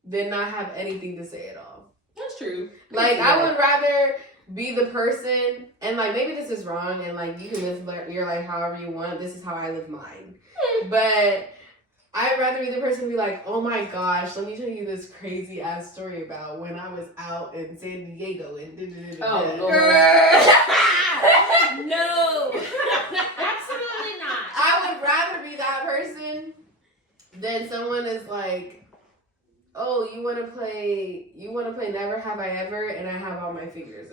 than not have anything to say at all. That's true. Like, I would rather be the person, and like maybe this is wrong, and like you can live your life however you want. This is how I live mine. But I'd rather be the person be like, oh my gosh, let me tell you this crazy ass story about when I was out in San Diego and Oh, Lord. No, absolutely not. I would rather be that person than someone is like, oh, you want to play Never Have I Ever, and I have all my fingers.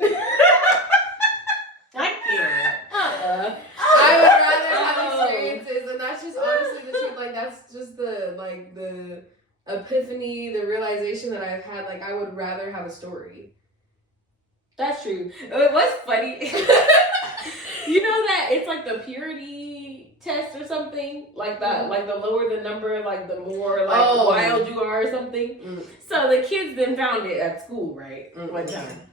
I can't. I would rather have experiences, and that's just honestly the truth. Like that's just the epiphany, the realization that I've had. Like I would rather have a story. That's true. What's funny? You know that it's like the purity test or something like that. Like the lower the number, like the more like wild you are or something. So the kids then found it at school, right? One time.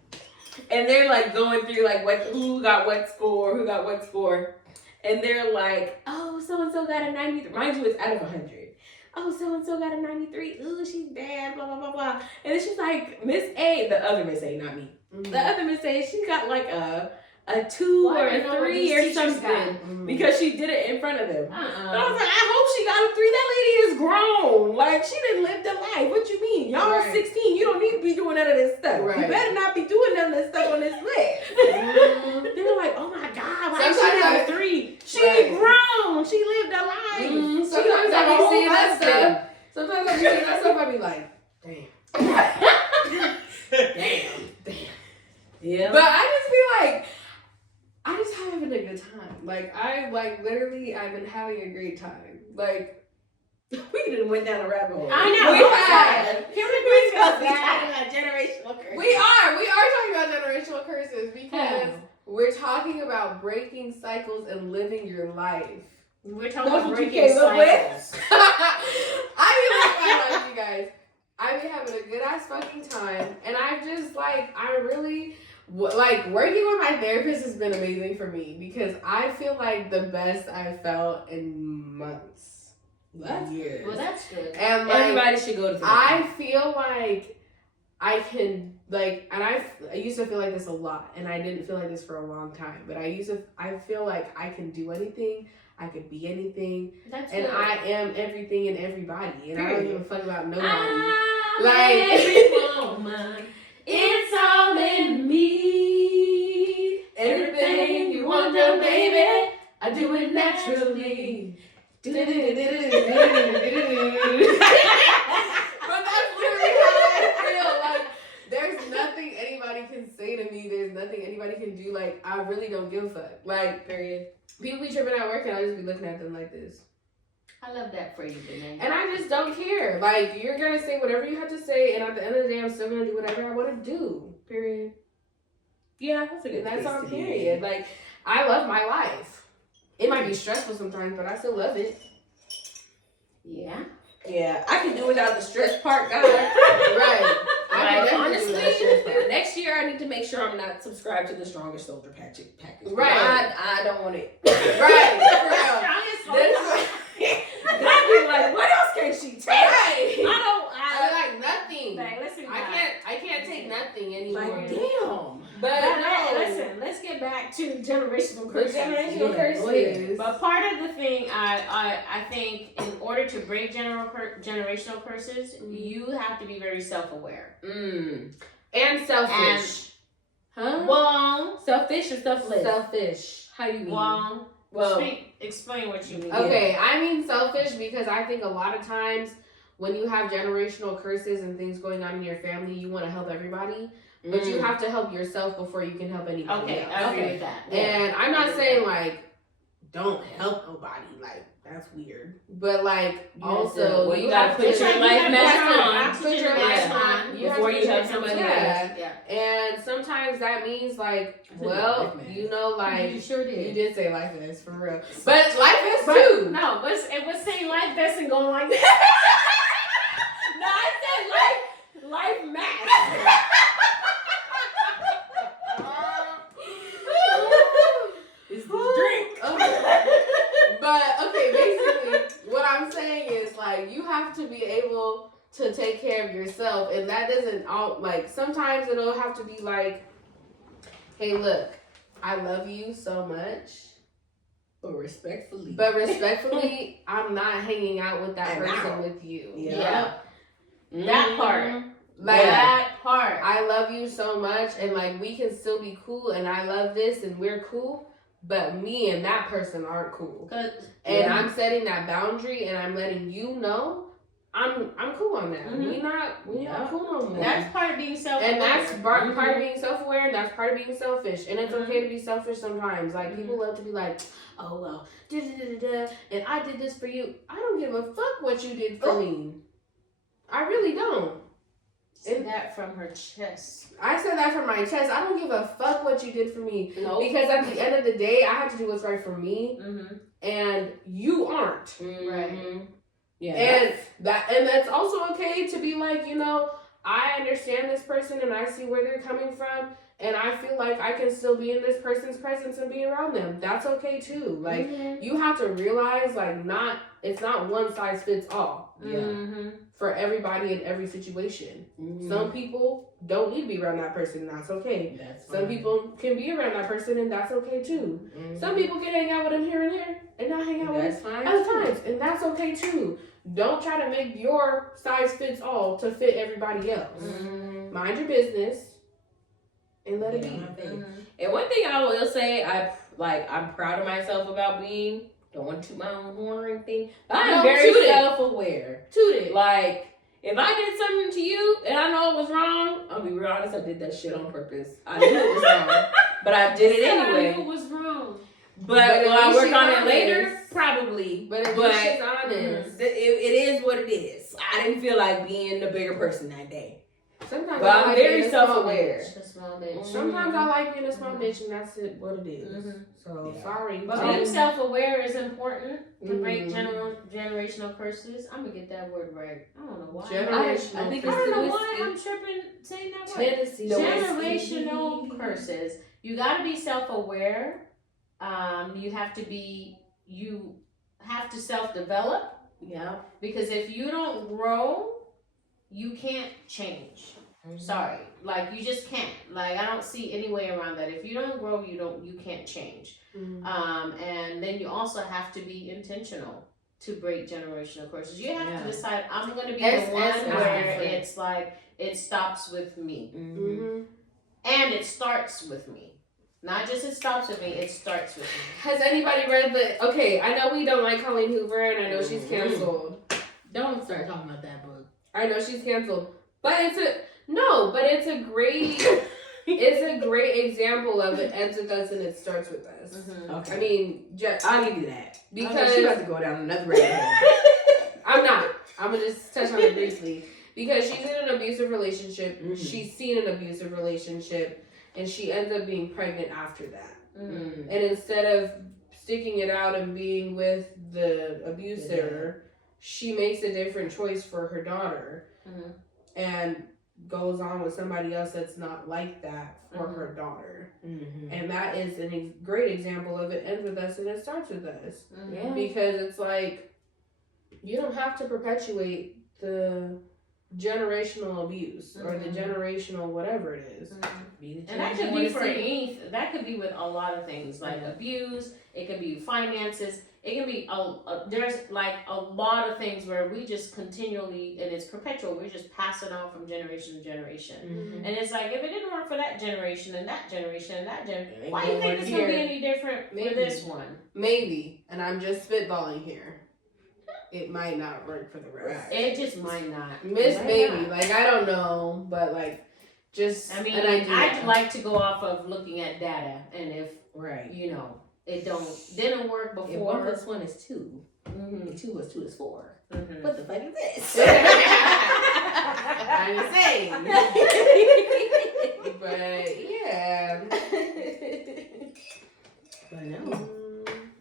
And they're like going through like who got what score, and they're like, oh, so and so got a 93. Mind you, it's out of 100. Oh, so and so got a 93. Ooh, she's bad. Blah blah blah blah. And then she's like, Miss A, the other Miss A, not me. The other Miss A, she got like a 2 or a 3 or something because she did it in front of them. And I was like, I hope she got a 3. That lady is grown. Like she didn't live the life. What you mean? Y'all are 16. You don't need to be doing none of this stuff. Right. You better not be doing none of this stuff on this list. They were like, oh my God, why did she have a 3? She grown. She lived a life. Sometimes I be seeing that stuff. Sometimes I be seeing that stuff. I be like, damn. Yeah. But I just feel like I just having a good time. Like I've been having a great time. Like we done went down a rabbit hole. I know. We have. Can we bring us back? Generational curses. We are talking about generational curses because we're talking about breaking cycles and living your life. We're talking about breaking cycles. I love you guys. I be having a good ass fucking time, and I just I really like working with my therapist has been amazing for me because I feel like the best I've felt in months. That's good. Well, that's good. And everybody should go to therapy. I feel like I can and I used to feel like this a lot, and I didn't feel like this for a long time. But I feel like I can do anything. I could be anything. That's and good. I am everything and everybody, and I don't give a fuck about nobody. Every woman, it's all in me. Everything you want, done, baby, I do it naturally. But that's literally how I feel. Like, there's nothing anybody can say to me. There's nothing anybody can do. Like, I really don't give a fuck. Like, period. People be tripping at work, and I just be looking at them like this. I love that for you, Danae. And I just don't care. Like, you're gonna say whatever you have to say, and at the end of the day, I'm still gonna do whatever I want to do. Period. Yeah, that's a good. And that's place on to period. be. Like, I love my life. It might be stressful sometimes, but I still love it. Yeah. Yeah, I can do without the stress part, guys. Right. Like, honestly, honestly, next year I need to make sure I'm not subscribed to the Strongest Soldier package. Right. I don't want it. Right. Strongest That's I'd be like, what else can she take? right. I like nothing. Like, listen, I can't take nothing anymore. like, damn. But no. Listen, let's get back to generational curses. Generational Yeah, curses. But part of the thing, I think, in order to break generational curses, you have to be very self-aware. And selfish. Huh? Well, Selfish or selfless? Selfish. How do you mean? well, explain what you mean. Okay, I mean selfish because I think a lot of times when you have generational curses and things going on in your family, you want to help everybody, but you have to help yourself before you can help anybody Okay, else. I agree with that. And I'm not saying like don't help nobody, like that's weird. But like also you gotta put Just your like life you mask have on. to put your mask on before you help somebody else. Yeah. And sometimes that means like, well, you know, like You sure did. You did say life is for real, but life is too. No, it was saying life best and going like that. No, I said life mask. It's the drink. But okay, basically, what I'm saying is like you have to be able to take care of yourself, and that doesn't all like sometimes it'll have to be like hey, look, I love you so much. But respectfully. I'm not hanging out with that person with you. Yeah. That part. Like, that part. I love you so much, and like we can still be cool, and I love this, and we're cool. But me and that person aren't cool. And I'm setting that boundary, and I'm letting you know I'm cool on that. We not cool no more. That's part of being self-aware. And that's part of being self-aware, and that's part of being selfish. And it's okay to be selfish sometimes. Like people love to be like, oh well, and I did this for you. I don't give a fuck what you did for me. I really don't. Say that from her chest. I said that from my chest. I don't give a fuck what you did for me. Nope. Because at the end of the day, I have to do what's right for me. And you aren't. Right. Yeah. And that's also okay to be like, you know, I understand this person and I see where they're coming from, and I feel like I can still be in this person's presence and be around them. That's okay too. Like you have to realize like it's not one size fits all. For everybody in every situation. Some people don't need to be around that person, and that's okay. Some people can be around that person, and that's okay too. Some people can hang out with them here and there and not hang out with them other times, and that's okay too. Don't try to make your size fits all to fit everybody else. Mind your business and let it be. And one thing I will say, I'm proud of myself about being. Don't want to toot my own horn or anything. I'm very self-aware. Toot it. Like, if I did something to you and I know it was wrong, I'll be real honest, I did that shit on purpose. I knew it was wrong, but I did it anyway. I knew it was wrong. But will I work on it later? Probably. But at least she's honest. It is what it is. I didn't feel like being the bigger person that day. Sometimes but I'm very self-aware. Sometimes I like being a small bitch, and that's what it is. So sorry. But being self-aware is important to break generational curses. I'm gonna get that word right. I don't know why. I don't know why I'm tripping saying that word. Generational curses. You got to be self-aware. You have to self-develop. Yeah. Because if you don't grow, you can't change. Sorry, like you just can't. Like I don't see any way around that. If you don't grow, you can't change. And then you also have to be intentional to break generational curses. You have to decide, I'm going to be the one where it's like it stops with me, and it starts with me. Not just it stops with me, it starts with me. Has anybody read okay, I know we don't like Colleen Hoover, and I know she's canceled. Don't start talking about that book. I know she's canceled. But it's a great example of it ends with us and it starts with us. Okay. I mean, I'll give you that. Because she's about to go down another rabbit hole. I'm not. I'm gonna just touch on it briefly. Because she's in an abusive relationship. She's seen an abusive relationship. And she ends up being pregnant after that. And instead of sticking it out and being with the abuser, she makes a different choice for her daughter. And goes on with somebody else that's not like that for her daughter. And that is a great example of it ends with us and it starts with us. Because it's like, you don't have to perpetuate the generational abuse or the generational whatever it is. And that could be for anything. That could be with a lot of things like abuse. It could be finances. It can be there's like a lot of things where we just continually, and it's perpetual. We're just passing on from generation to generation. And it's like if it didn't work for that generation and that generation and that generation, why do you think it's gonna be any different for this one? Maybe, and I'm just spitballing here. It might not work for the rest. It just might not. Maybe. Like I don't know, but like just. I mean, I'd like to go off of looking at data, and if you know. It didn't work before. If 1 + 1 is 2, and 2 + 2 is 4. What the fuck is this? I'm saying. But yeah. But no.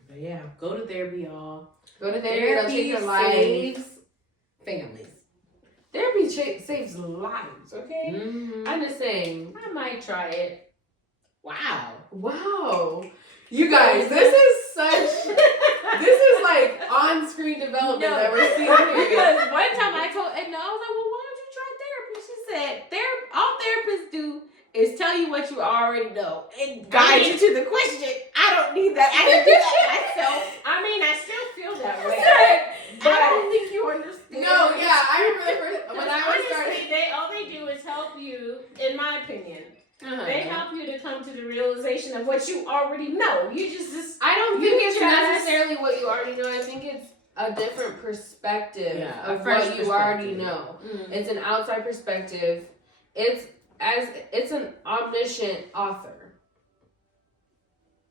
But yeah, go to therapy, y'all. Go to therapy. It'll change your life. Saves families. Therapy saves lives. Okay. I'm just saying. I might try it. Wow. You guys, this is like on-screen development that we're seeing here. Because one time I told Edna, I was like, well, why don't you try therapy? She said, all therapists do is tell tell you what you already know and guide you to the question. I don't need that. I can do that myself. I mean, I still feel that way. But I don't think you understand. No, yeah, I remember the first when I was Honestly, starting. all they do is help you, in my opinion. Uh-huh. They help you to come to the realization of what you already know. You just I don't You think it's just- necessarily what you already know. I think it's a different perspective Yeah, a of fresh what you already perspective. know. Mm. It's an outside perspective. It's an omniscient author.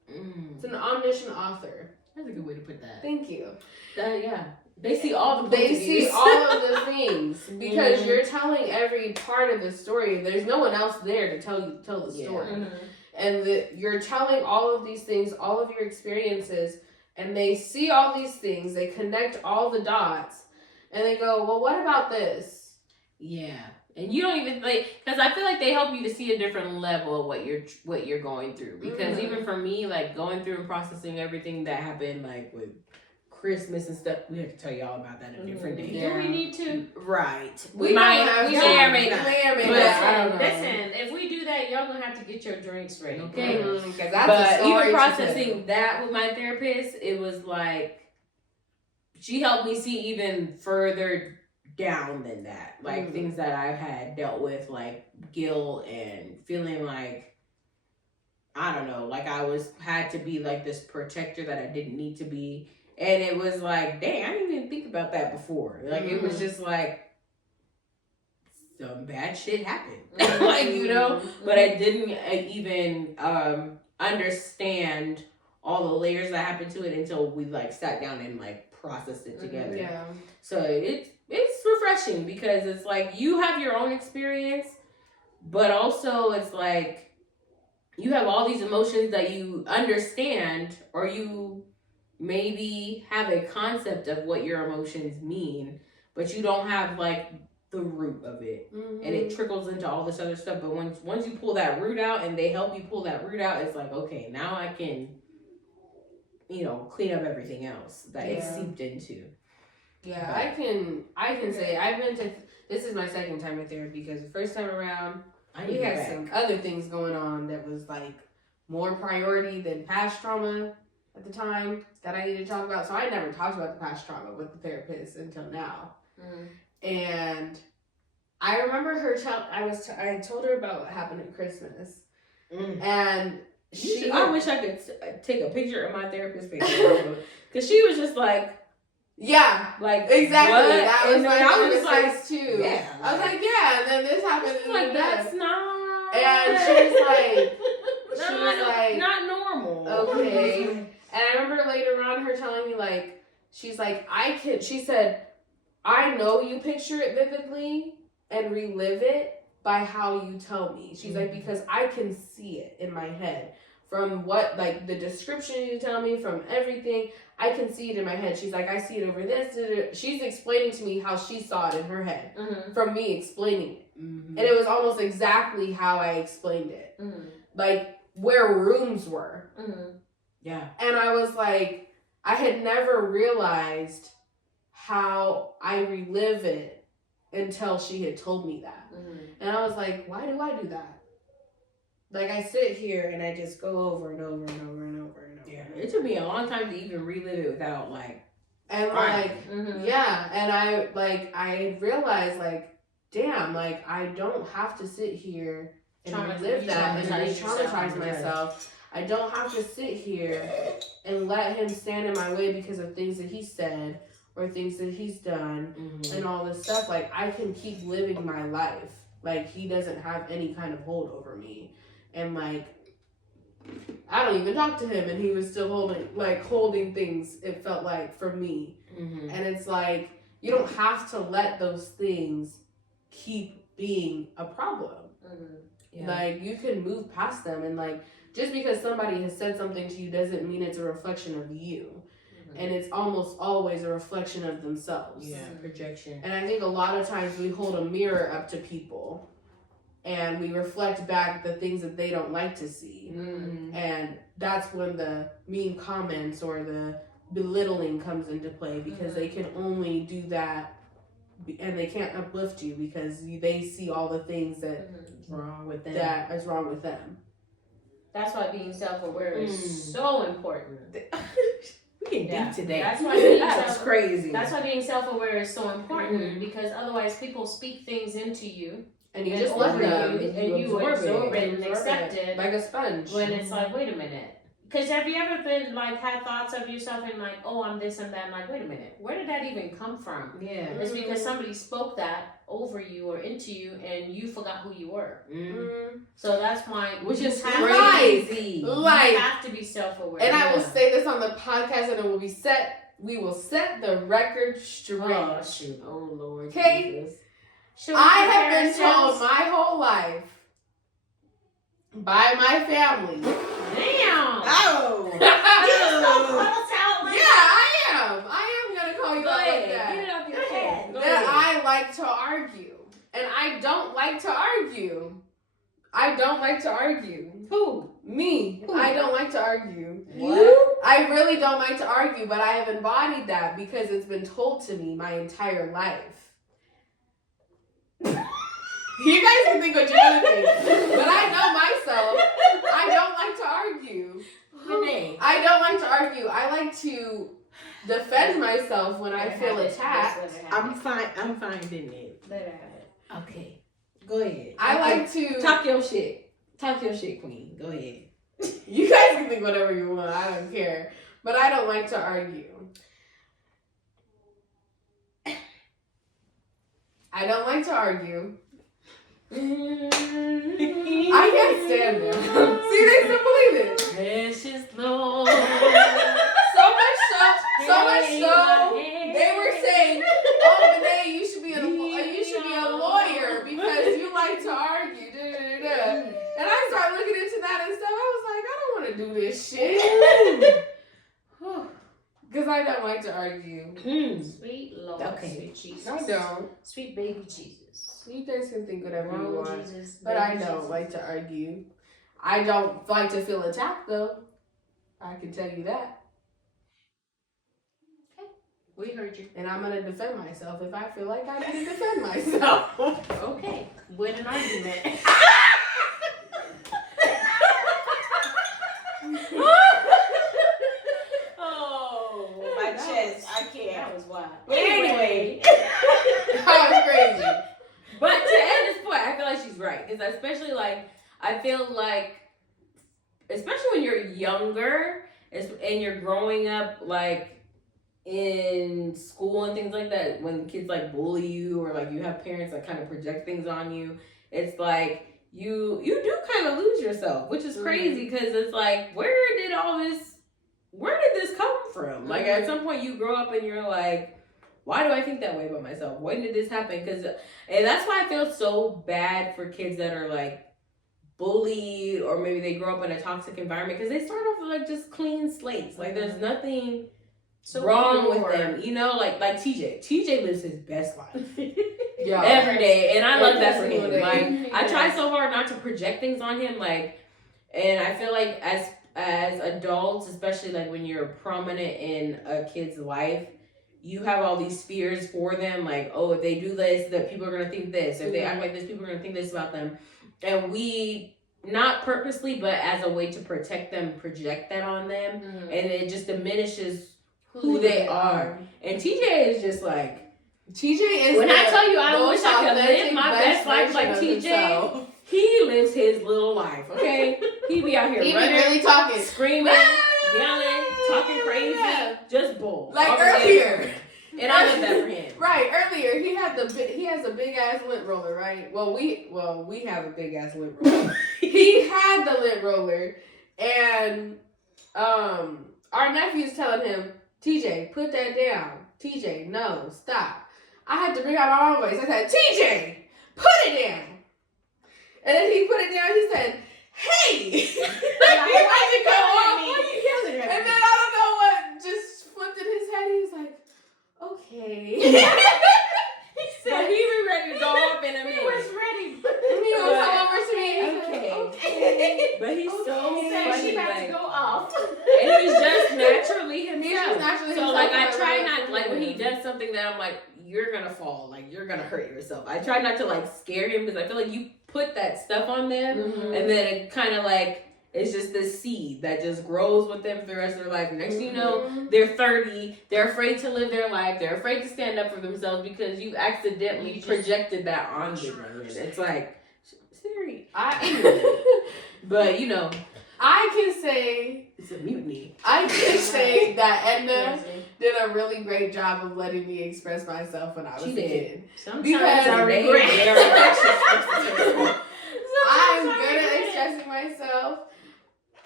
It's an omniscient author. That's a good way to put that. Thank you. Yeah. They see all the They points of see views. all of the things because Mhm. you're telling every part of the story. There's no one else there to tell the Yeah. story. Mm-hmm. And you're telling all of these things, all of your experiences, and they see all these things, they connect all the dots, and they go, well, what about this? Yeah, and you don't even because I feel like they help you to see a different level of what you're going through. Because Mhm. even for me, like going through and processing everything that happened, like with Christmas and stuff, we have to tell you all about that in a different day. Yeah. Do we need to? Right. We might, don't have we to. may or may not. We may or may But- not. I don't know. Listen, if we do that, y'all gonna have to get your drinks ready. Okay. Because that's a But story even to processing that with my therapist, it was like she helped me see even further down than that. Like things that I've had dealt with, like guilt and feeling like I don't know, like I had to be like this protector that I didn't need to be. And it was like, dang, I didn't even think about that before. Like it was just like some bad shit happened. Like, you know, but I didn't even understand all the layers that happened to it until we like sat down and like processed it together. Yeah. So it's refreshing because it's like you have your own experience, but also it's like you have all these emotions that you understand, or you maybe have a concept of what your emotions mean, but you don't have like the root of it. Mm-hmm. And it trickles into all this other stuff. But once you pull that root out and they help you pull that root out, it's like, okay, now I can, clean up everything else that it seeped into. Yeah, I can say I've been to. This is my second time in therapy because the first time around we had some other things going on that was like more priority than past trauma at the time that I needed to talk about. So I never talked about the past trauma with the therapist until now. And I remember her I told her about what happened at Christmas, and I wish I could take a picture of my therapist's picture because she was just like. Yeah, like exactly. What? That was and my then I was like too. Yeah, I was like, yeah, and then this happened. She's like, that's not. And she was like, not normal. Okay. And I remember later on her telling me like, she's like, she said, I know you picture it vividly and relive it by how you tell me. She's like, because I can see it in my head. From what, like, the description you tell me, from everything, I can see it in my head. She's like, I see it over this. She's explaining to me how she saw it in her head from me explaining it. And it was almost exactly how I explained it. Like, where rooms were. Yeah. And I was like, I had never realized how I relive it until she had told me that. And I was like, why do I do that? Like, I sit here and I just go over and over and over and over and over. Yeah, it took me a long time to even relive it without like. And like, yeah, and I realized like, damn, like I don't have to sit here and relive that and re-traumatize myself. I don't have to sit here and let him stand in my way because of things that he said or things that he's done and all this stuff. Like, I can keep living my life. Like, he doesn't have any kind of hold over me. And like, I don't even talk to him and he was still holding things, it felt like, for me. And it's like, you don't have to let those things keep being a problem. Yeah. Like, you can move past them, and like, just because somebody has said something to you doesn't mean it's a reflection of you. And it's almost always a reflection of themselves. Yeah, projection. And I think a lot of times we hold a mirror up to people and we reflect back the things that they don't like to see. And that's when the mean comments or the belittling comes into play, because they can only do that and they can't uplift you because they see all the things that Wrong with them. that is wrong with them. That's why being self-aware is so important. We can Yeah. deep today. That's why being That's crazy. That's why being self-aware is so important because otherwise people speak things into you And you and just over let them. you and you absorb it and accept it like a sponge. when it's like, wait a minute. Because have you ever been like had thoughts of yourself and like, oh, I'm this and that? I'm like, wait a minute, where did that even come from? Yeah. It's because somebody spoke that over you or into you and you forgot who you were. So that's why, Which is you crazy. Like, have to be self-aware. and I will say this on the podcast, and it will be set. We will set the record straight. Oh shoot! Oh Lord. Okay. Jesus. Should we I compare have been told ourselves? my whole life by my family. Damn. Oh. I am gonna call you Go out like ahead. that. Get it off your Go ahead. chest. Go That ahead. I like to argue, and I don't like to argue. I don't like to argue. Who? Me, Who? I don't like to argue. What? I really don't like to argue, but I have embodied that because it's been told to me my entire life. You guys can think what you want to think, but I know myself. I don't like to argue. Renee. I don't like to argue. I like to defend myself when I feel attacked. I'm finding it. Let her have it. Okay. Go ahead. I like to Talk your shit. Talk your shit, queen. Go ahead. You guys can think whatever you want. I don't care. But I don't like to argue. I don't like to argue. I can't stand them. See, they still believe it. Precious Lord. So much so, they were saying, "Oh, Renee, you should be a lawyer because you like to argue." Da, da, da, da. And I started looking into that and stuff. I was like, I don't want to do this shit. Because I don't like to argue. Sweet Lord, Okay. sweet Jesus. I don't. Sweet baby Jesus. You guys can think whatever you Wrong want. Jesus. But baby I don't Jesus. like to argue. I don't like to feel attacked, though. I can tell you that. We heard you. And I'm going to defend myself if I feel like I need to defend myself. Okay. Win an argument. Oh, my chest. I can't. That was wild. But anyway. I'm crazy. But to end this point, I feel like she's right. Because especially like, I feel like, especially when you're younger and you're growing up like in school and things like that, when kids like bully you or like you have parents that kind of project things on you, it's like you do kind of lose yourself, which is crazy because it's like, where did this come from? Like at some point you grow up and you're like, why do I think that way about myself? When did this happen? And that's why I feel so bad for kids that are like bullied or maybe they grow up in a toxic environment because they start off with like just clean slates. Like there's nothing wrong with them, you know, like TJ lives his best life every day, and I love that for him. Like I try so hard not to project things on him, like, and I feel like as adults, especially like when you're prominent in a kid's life, you have all these fears for them, like, oh, if they do this, that people are gonna think this. If they act like this, people are gonna think this about them, and we, not purposely, but as a way to protect them, project that on them, and it just diminishes who they are. And TJ is just like, TJ is when I the tell you I most wish I could live authentic, my best life like version of TJ, himself. he lives his little life, okay? He be out here He be running, really talking. screaming, yelling, talking crazy, Yeah. just bull. Like all the day. earlier. And I love that for him. Right, earlier he has a big ass lint roller, right? Well, we have a big ass lint roller. He had the lint roller, and our nephew's telling him, TJ, put that down. TJ, no, stop. I had to bring out my own voice. I said, TJ, put it down. And then he put it down. He said, hey. He let it go off. Why are you yelling at And me? then I don't know what just flipped in his head. He was like, okay. He said he was ready to go off in a minute. He was ready. And he would come over to me and Okay. okay. But he's so He said funny, she about like, to go off. and he's just naturally He's just himself. naturally So himself, like I and I try really not, like when he appreciate does something that I'm like, you're gonna fall, like you're gonna hurt yourself. I try not to like scare him because I feel like you put that stuff on them, and then it kind of like it's just this seed that just grows with them for the rest of their life. Next thing you know, they're 30, they're afraid to live their life, they're afraid to stand up for themselves because you accidentally projected that onto them. And it's like, Siri, but you know, I can say it's a mutiny. I can say that Edna did a really great job of letting me express myself when I was a kid. Sometimes Because I regret. I'm good at expressing myself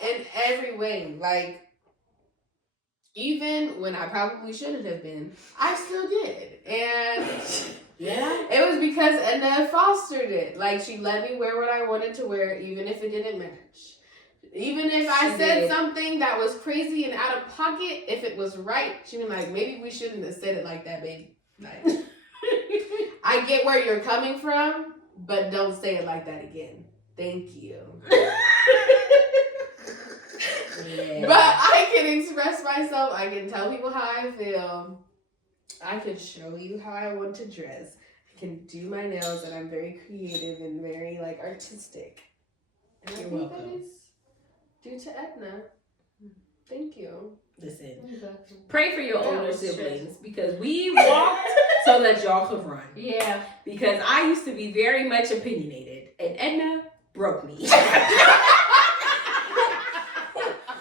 in every way. Like, even when I probably shouldn't have been, I still did. And yeah, it was because Edna fostered it. Like, she let me wear what I wanted to wear, even if it didn't match. Even if I said something that was crazy and out of pocket, if it was right, she'd be like, maybe we shouldn't have said it like that, baby. Like, I get where you're coming from, but don't say it like that again. Thank you. Yeah. But I can express myself. I can tell people how I feel. I can show you how I want to dress. I can do my nails, and I'm very creative and very like artistic. And I You're think welcome. that is due to Edna. Thank you. Listen, pray for your older was siblings because we walked so that y'all could run. Yeah. Because I used to be very much opinionated, and Edna broke me.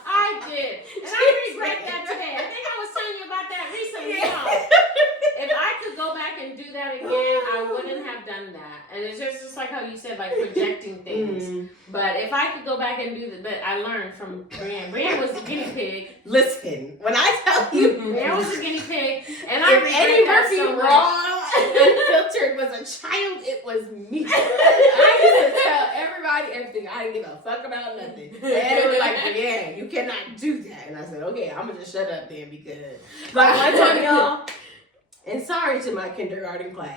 I did. And I regret that today. I think I was telling you about that recently. If I could go back and do that again, I wouldn't have done that. And it's just like how you said, like projecting things. But if I could go back and do that, but I learned from Brienne. Brienne was the guinea pig. Listen, when I tell you, Brienne was the guinea pig. And I if regret Eddie that Murphy so much. raw unfiltered was a child, it was me. I used to tell everybody everything. I didn't give a fuck about nothing. And it was like, yeah, you cannot do that. And I said, okay, I'm gonna just shut up then because, like I told y'all, and sorry to my kindergarten class,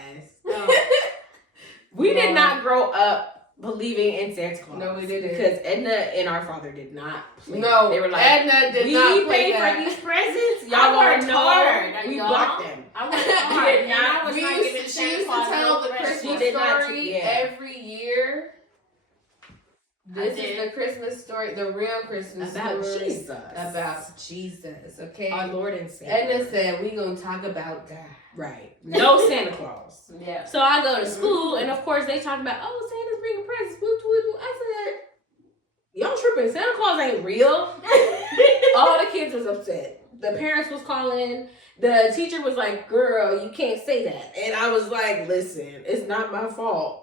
we did not grow up believing in Santa Claus. No, we didn't. Because Edna and our father did not play. No, they were like, Edna did we not play pay that. for these presents. Y'all I want worked to know? hard, We y'all. blocked them. I went hard. did And I not- was We not used giving to, she Santa used to Claus tell no the presents. Christmas She did not- story yeah. every year. This I is did. the Christmas story, the real Christmas About story. Jesus. About Jesus, okay? Our Lord and Savior. Edna said, we gonna talk about God. Right. No Santa Claus. Yeah. So I go to school, and of course they talk about, oh, Santa's bringing presents. Woo, woo, woo. I said, y'all tripping. Santa Claus ain't real. All the kids was upset. The parents was calling. The teacher was like, girl, you can't say that. And I was like, listen, it's not my fault.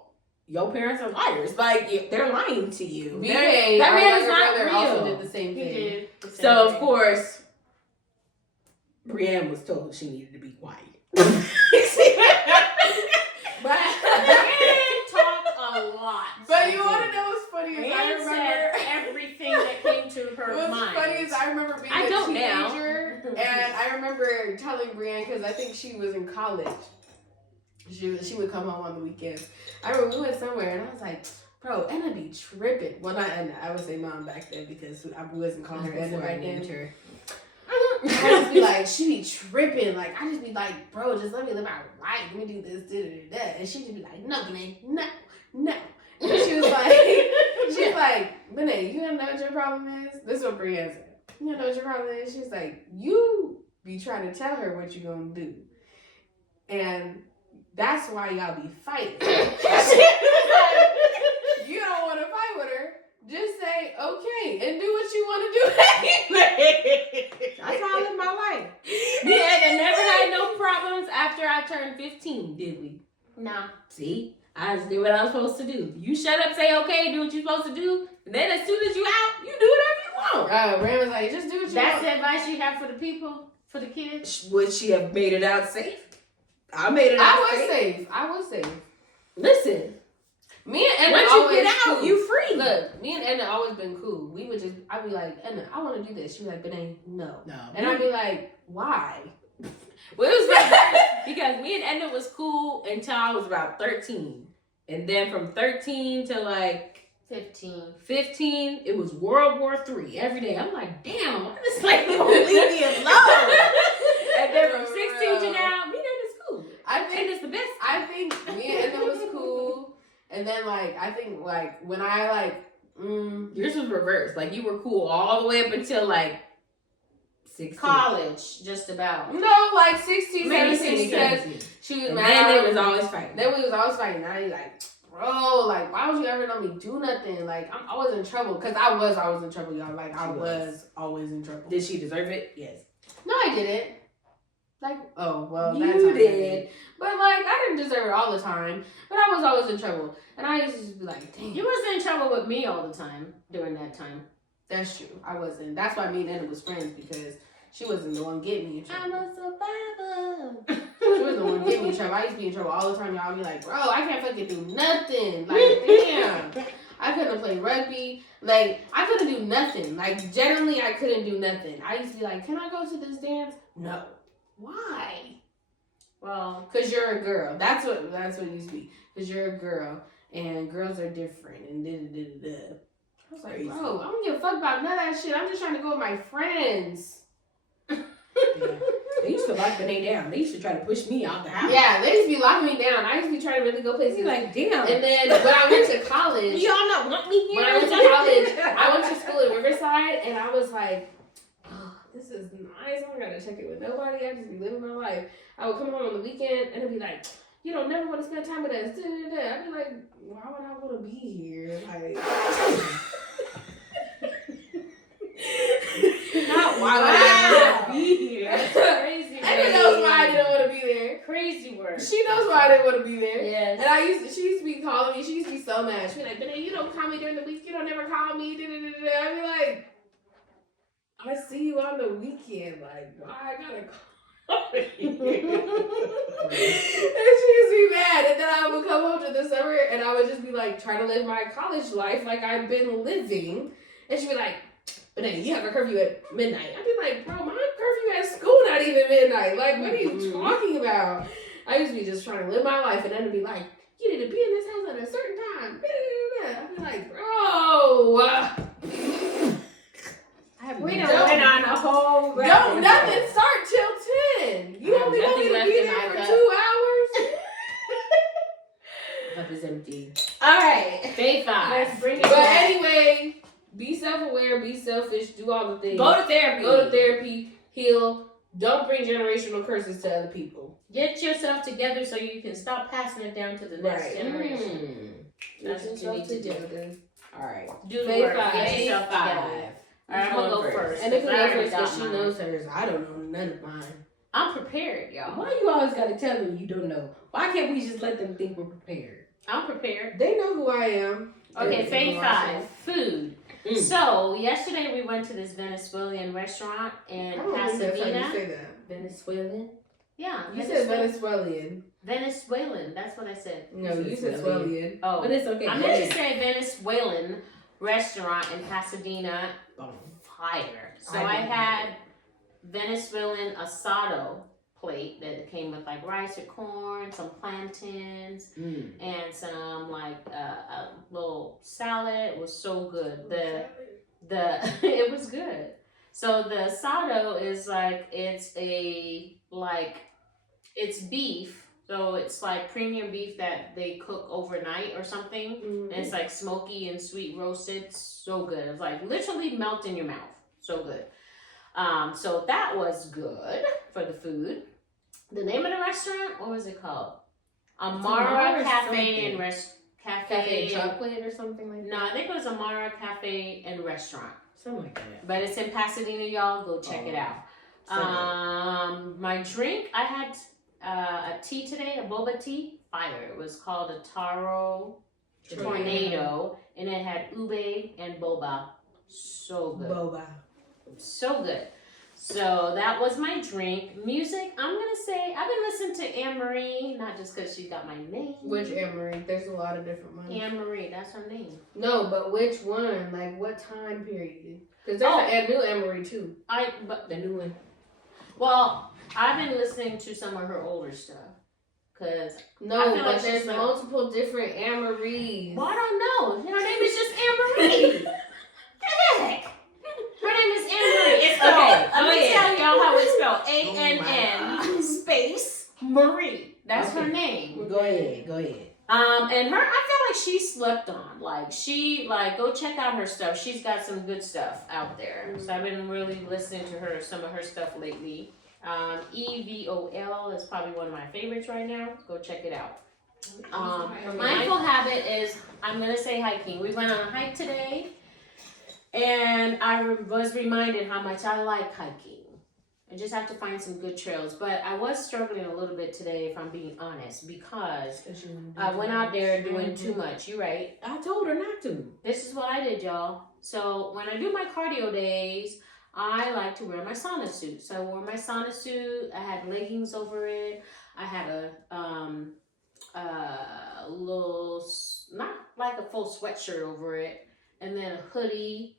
Your parents are liars. Like, they're lying to you. BK, That our man is younger not brother, real. also did the same He thing. did. the same So, of thing. course, Brienne was told she needed to be quiet. But Brienne talked a lot. But you want to know what's funny is I Brienne remember said everything that came to her what's mind. funny is I remember being I a don't now. teenager, and I remember telling Brienne because I think she was in college. She would come home on the weekends. I remember we went somewhere, and I was like, "Bro, Edna be tripping." Well, not Edna. I would say mom back then because I wasn't calling her Edna Before I right then. named her. I just be like, she be tripping. Like, I just be like, bro, just let me live my life. Let me do this, da. And she just be like, no, Benet, no. And she was like, Benet, you don't know what your problem is? This is what Brienne said. You don't know what your problem is? She's like, you be trying to tell her what you gonna do. And that's why y'all be fighting. You don't want to fight with her. Just say, okay, and do what you want to do anyway. That's how I live my life. Me and Edna never had no problems after I turned 15, did we? No. See? I just did what I was supposed to do. You shut up, say okay, do what you're supposed to do, and then as soon as you out, you do whatever you want. Ram was like, just do what you That's want. the advice you have for the people, for the kids? Would she have made it out safe? I made it out safe. I was safe. Listen, Me and Edna once you always get out, cool. you free. Look, me and Edna always been cool. We would just, I'd be like, Edna, I want to do this. She'd be like, Benet, no. No. And I'd be like, why? Well, it was funny because me and Edna was cool until I was about 13. And then from 13 to like 15, it was World War III every day. I'm like, damn, why this lady won't leave me alone? And then from 16 to now, me and Edna's cool. I think first? Like you were cool all the way up until like 16. College, just about. No, like 16, Maybe 17, because she was And mad. then they was always fighting. Then we was always fighting. Now you like, bro, like, why would you ever let me do nothing? Like, I'm always in trouble. Because I was always in trouble, y'all. Like, I was always in trouble. Did she deserve it? Yes. No, I didn't. Like, oh, well, You that time I did. But, like, I didn't deserve it all the time. But I was always in trouble. And I used to just be like, dang. You wasn't in trouble with me all the time during that time. That's true. I wasn't. That's why me and Anna was friends, because she wasn't the one getting me in trouble. I'm a survivor. She was the one getting me in trouble. I used to be in trouble all the time. Y'all be like, bro, I can't fucking do nothing. Like, damn. I couldn't play rugby. Like, I couldn't do nothing. Like, generally, I couldn't do nothing. I used to be like, can I go to this dance? No. Why? Well, Because you're a girl. That's what it used to be. Because you're a girl. And girls are different. And da-da-da-da-da. I was like, Crazy. bro, I don't give a fuck about none of that shit. I'm just trying to go with my friends. Yeah. They used to lock Benet down. They used to try to push me out the house. Yeah, they used to be locking me down. I used to be trying to really go places. He's like, damn. And then when I went to college, y'all not want me here? when I went to college, I went to school in Riverside, and I was like, oh, this is nice. I don't gotta check it with nobody. I just be living my life. I would come home on the weekend, and it'd be like, you don't never want to spend time with us. I'd be like, why would I want to be here? Like, Not why would I want to be here? crazy. Anna knows why I didn't want to be there. Crazy word. She knows why I didn't want to be there. Yes. And she used to be calling me. She used to be so mad. She'd be like, Benet, you don't call me during the week. You don't never call me. Da-da-da-da. I'd be like, I see you on the weekend. Like, why I gotta call you? And she used to be mad. And then I would come home to the summer and I would just be like, trying to live my college life like I've been living. And she'd be like, Benet, you have a curfew at midnight. I'd be like, bro, my curfew at school not even midnight. Like, what are you talking about? I used to be just trying to live my life, and then it'd be like, you need to be in this house at a certain time. I'd be like, bro. We done went on a whole Don't nothing start till 10. You I have only want me nothing to be left in there my for cup. 2 hours? Cup is empty. All right. Day 5. Let's bring it But back. anyway, be self-aware, be selfish, do all the things. Go to therapy. Go to therapy, heal. Don't bring generational curses to other people. Get yourself together so you can stop passing it down to the next Right. generation. That's what you need to do. All right. Do the Day work. 5. Get yourself together. 5. All right, I'm gonna go first. And if you I go already first, because got she mine. knows hers. I don't know none of mine. I'm prepared, y'all. Why you always gotta tell them you don't know? Why can't we just let them think we're prepared? I'm prepared. They know who I am. Okay, They phase know who I 5. am. Food. So yesterday we went to this Venezuelan restaurant in I don't think that's how you Pasadena. say that. Venezuelan? Yeah, You said Venezuelan. Venezuelan. That's what I said. No, you said Swellian. Oh, But it's okay. I meant to say Venezuelan restaurant in Pasadena. Fire. So I had Venezuelan asado plate that came with like rice or corn, some plantains, and some like a little salad. It was so good. The it was good. So the asado is like it's beef. So it's like premium beef that they cook overnight or something. And it's like smoky and sweet roasted. So good. It's like literally melt in your mouth. So good. So that was good for the food. The name of the restaurant, what was it called? Amara Cafe and Cafe and chocolate or something like that. No, I think it was Amara Cafe and Restaurant. Something like that. But it's in Pasadena, y'all. Go check it out. My drink, I had a tea today, a boba tea. Fire. It was called a Taro Tornado, and it had ube and boba. So good. Boba. So good. So that was my drink. Music, I'm going to say, I've been listening to Anne-Marie, not just because she got my name. Which Anne-Marie? There's a lot of different ones. Anne-Marie, that's her name. No, but which one? Like, what time period? Because there's a new Anne-Marie, too. But The new one. Well, I've been listening to some of her older stuff. Because No, I feel but like there's she's like- multiple different Anne-Maries. Well, I don't know. Her name is just Anne-Marie. The heck? Her name is Anne-Marie. It's spelled. Okay, Let me tell y'all how it's spelled. A-N-N Oh space Marie. That's her Okay. name. Go ahead. And her, I feel like she slept on. Like go check out her stuff. She's got some good stuff out there. So I've been really listening to some of her stuff lately. EVOL is probably one of my favorites right now. Go check it out. Mindful habit is, I'm gonna say hiking. We went on a hike today, and I was reminded how much I like hiking. I just have to find some good trails. But I was struggling a little bit today, if I'm being honest, because I went out there doing too much. You're right. I told her not to. This is what I did, y'all. So when I do my cardio days, I like to wear my sauna suit. So I wore my sauna suit. I had leggings over it. I had a little, not like a full sweatshirt over it, and then a hoodie.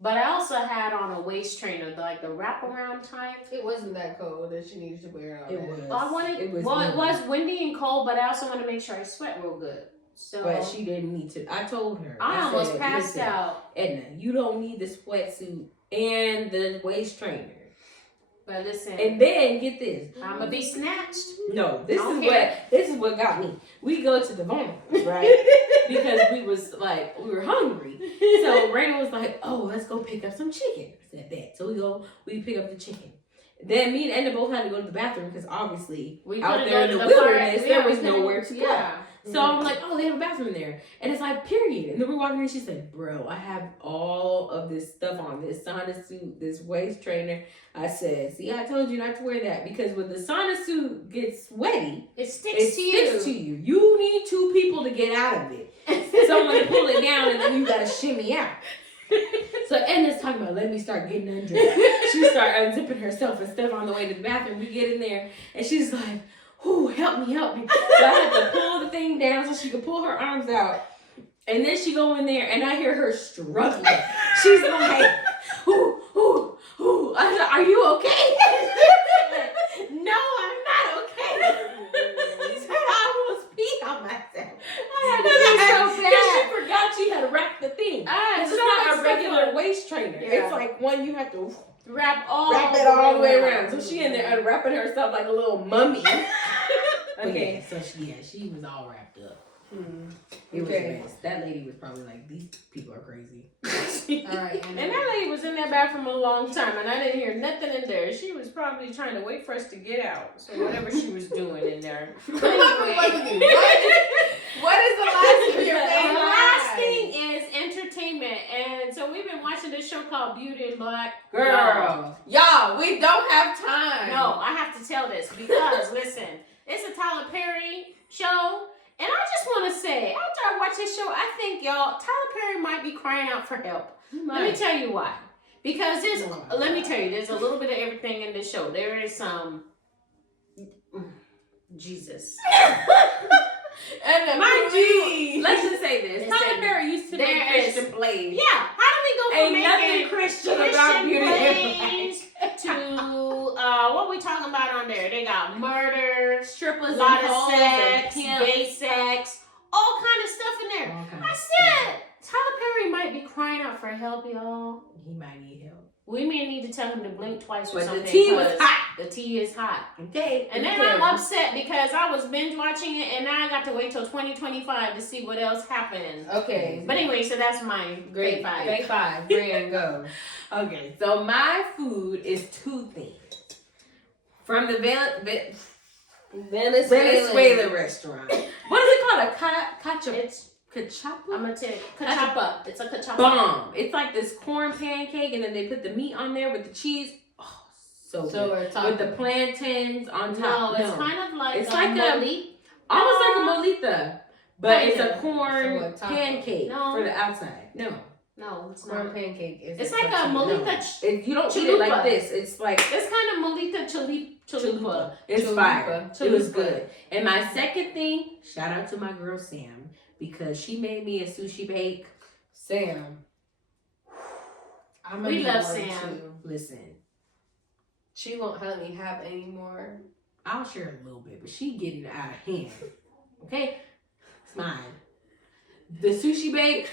But I also had on a waist trainer, like the wraparound type. It wasn't that cold that she needed to wear all It that. was. It was windy and cold, but I also want to make sure I sweat real good. So, but she didn't need to. I told her. I almost said, passed listen, out. Edna, you don't need the sweatsuit and the waist trainer. But listen, And then get this. I'm gonna be snatched. No, this Okay. is what got me. We go to the Vons, right? Because we were hungry. So Raina was like, "Oh, let's go pick up some chicken." I said that. So we pick up the chicken. Then me and Edna both had to go to the bathroom because obviously We out couldn't there go in to the the wilderness park. there was we couldn't- nowhere to go. Yeah. So I'm like, oh, they have a bathroom there. And it's like, period. And then we're walking in, she said, bro, I have all of this stuff on, this sauna suit, this waist trainer. I said, see, I told you not to wear that because when the sauna suit gets sweaty, It sticks to you. You need two people to get out of it. Someone to pull it down and then you gotta shimmy out. So Edna's talking about, let me start getting undressed. She started unzipping herself and stuff on the way to the bathroom. We get in there and she's like, "Ooh, help me. So I had to pull the thing down so she could pull her arms out. And then she go in there and I hear her struggling. She's like, ooh, ooh, ooh. I said, are you okay? No, I'm not okay. She said, I almost peed on myself. I had to be so Because she bad. forgot she had wrapped the thing. It's not a regular waist trainer. Yeah. It's like one you have to Wrap it all the way around. So she in there Mm-hmm. unwrapping herself like a little mummy. Okay. So she was all wrapped up. It was Okay. a mess. That lady was probably like, these people are crazy. All right. And that lady was in that bathroom a long time, and I didn't hear nothing in there. She was probably trying to wait for us to get out. So whatever she was doing in there. But anyway. What is the last thing you're The saying? last thing is entertainment, and so we've been watching this show called Beauty in Black. Girl, y'all, we don't have time. No, I have to tell this because listen, it's a Tyler Perry show, and I just want to say, after I watch this show, I think y'all Tyler Perry might be crying out for help. Let me tell you why. Because there's a little bit of everything in this show. There is some Jesus. And Mind you, let's just say this. Listen, Tyler Perry used to make there is- Christian plays. Yeah, how do we go from Ain't nothing making Christian about Beauty and plays to what we talking about on there? They got murder, Strippers, a lot of hoes, sex, and pimps. gay sex, all kind of stuff in there. All kind I of said Tyler Perry might be crying out for help, y'all. He might need help. We may need to tell him to blink twice or But something. the tea was 'cause hot. The tea is hot. Okay. And then I'm upset because I was binge watching it and now I got to wait till 2025 to see what else happened. Okay. But anyway, so that's my grade 5. Grade 5. Brian, go. Okay, so my food is two things. From the Venezuelan restaurant. What is it called? A It's cachapa? I'm gonna take cachapa. It's a cachapa. Bomb. It's like this corn pancake, and then they put the meat on there with the cheese. Oh, so So good. we're talking. With the plantains on top. No, it's kind of like It's like a- moli. almost like a molita, but it's a Kinda. corn So a taco. pancake No. for the outside. No, No, it's Corn not. pancake is. It's like a molita. no. You don't eat it like Chalupa. this. It's like It's kind of molita chalupa. chalupa. It's Chalupa. fire. It was Chalupa. good. And my second thing, shout out to my girl Sam because she made me a sushi bake. Sam. I'm We love one Sam. too. Listen, She won't let me have any more. I'll share a little bit, but she getting it out of hand. Okay, it's mine. The sushi bake,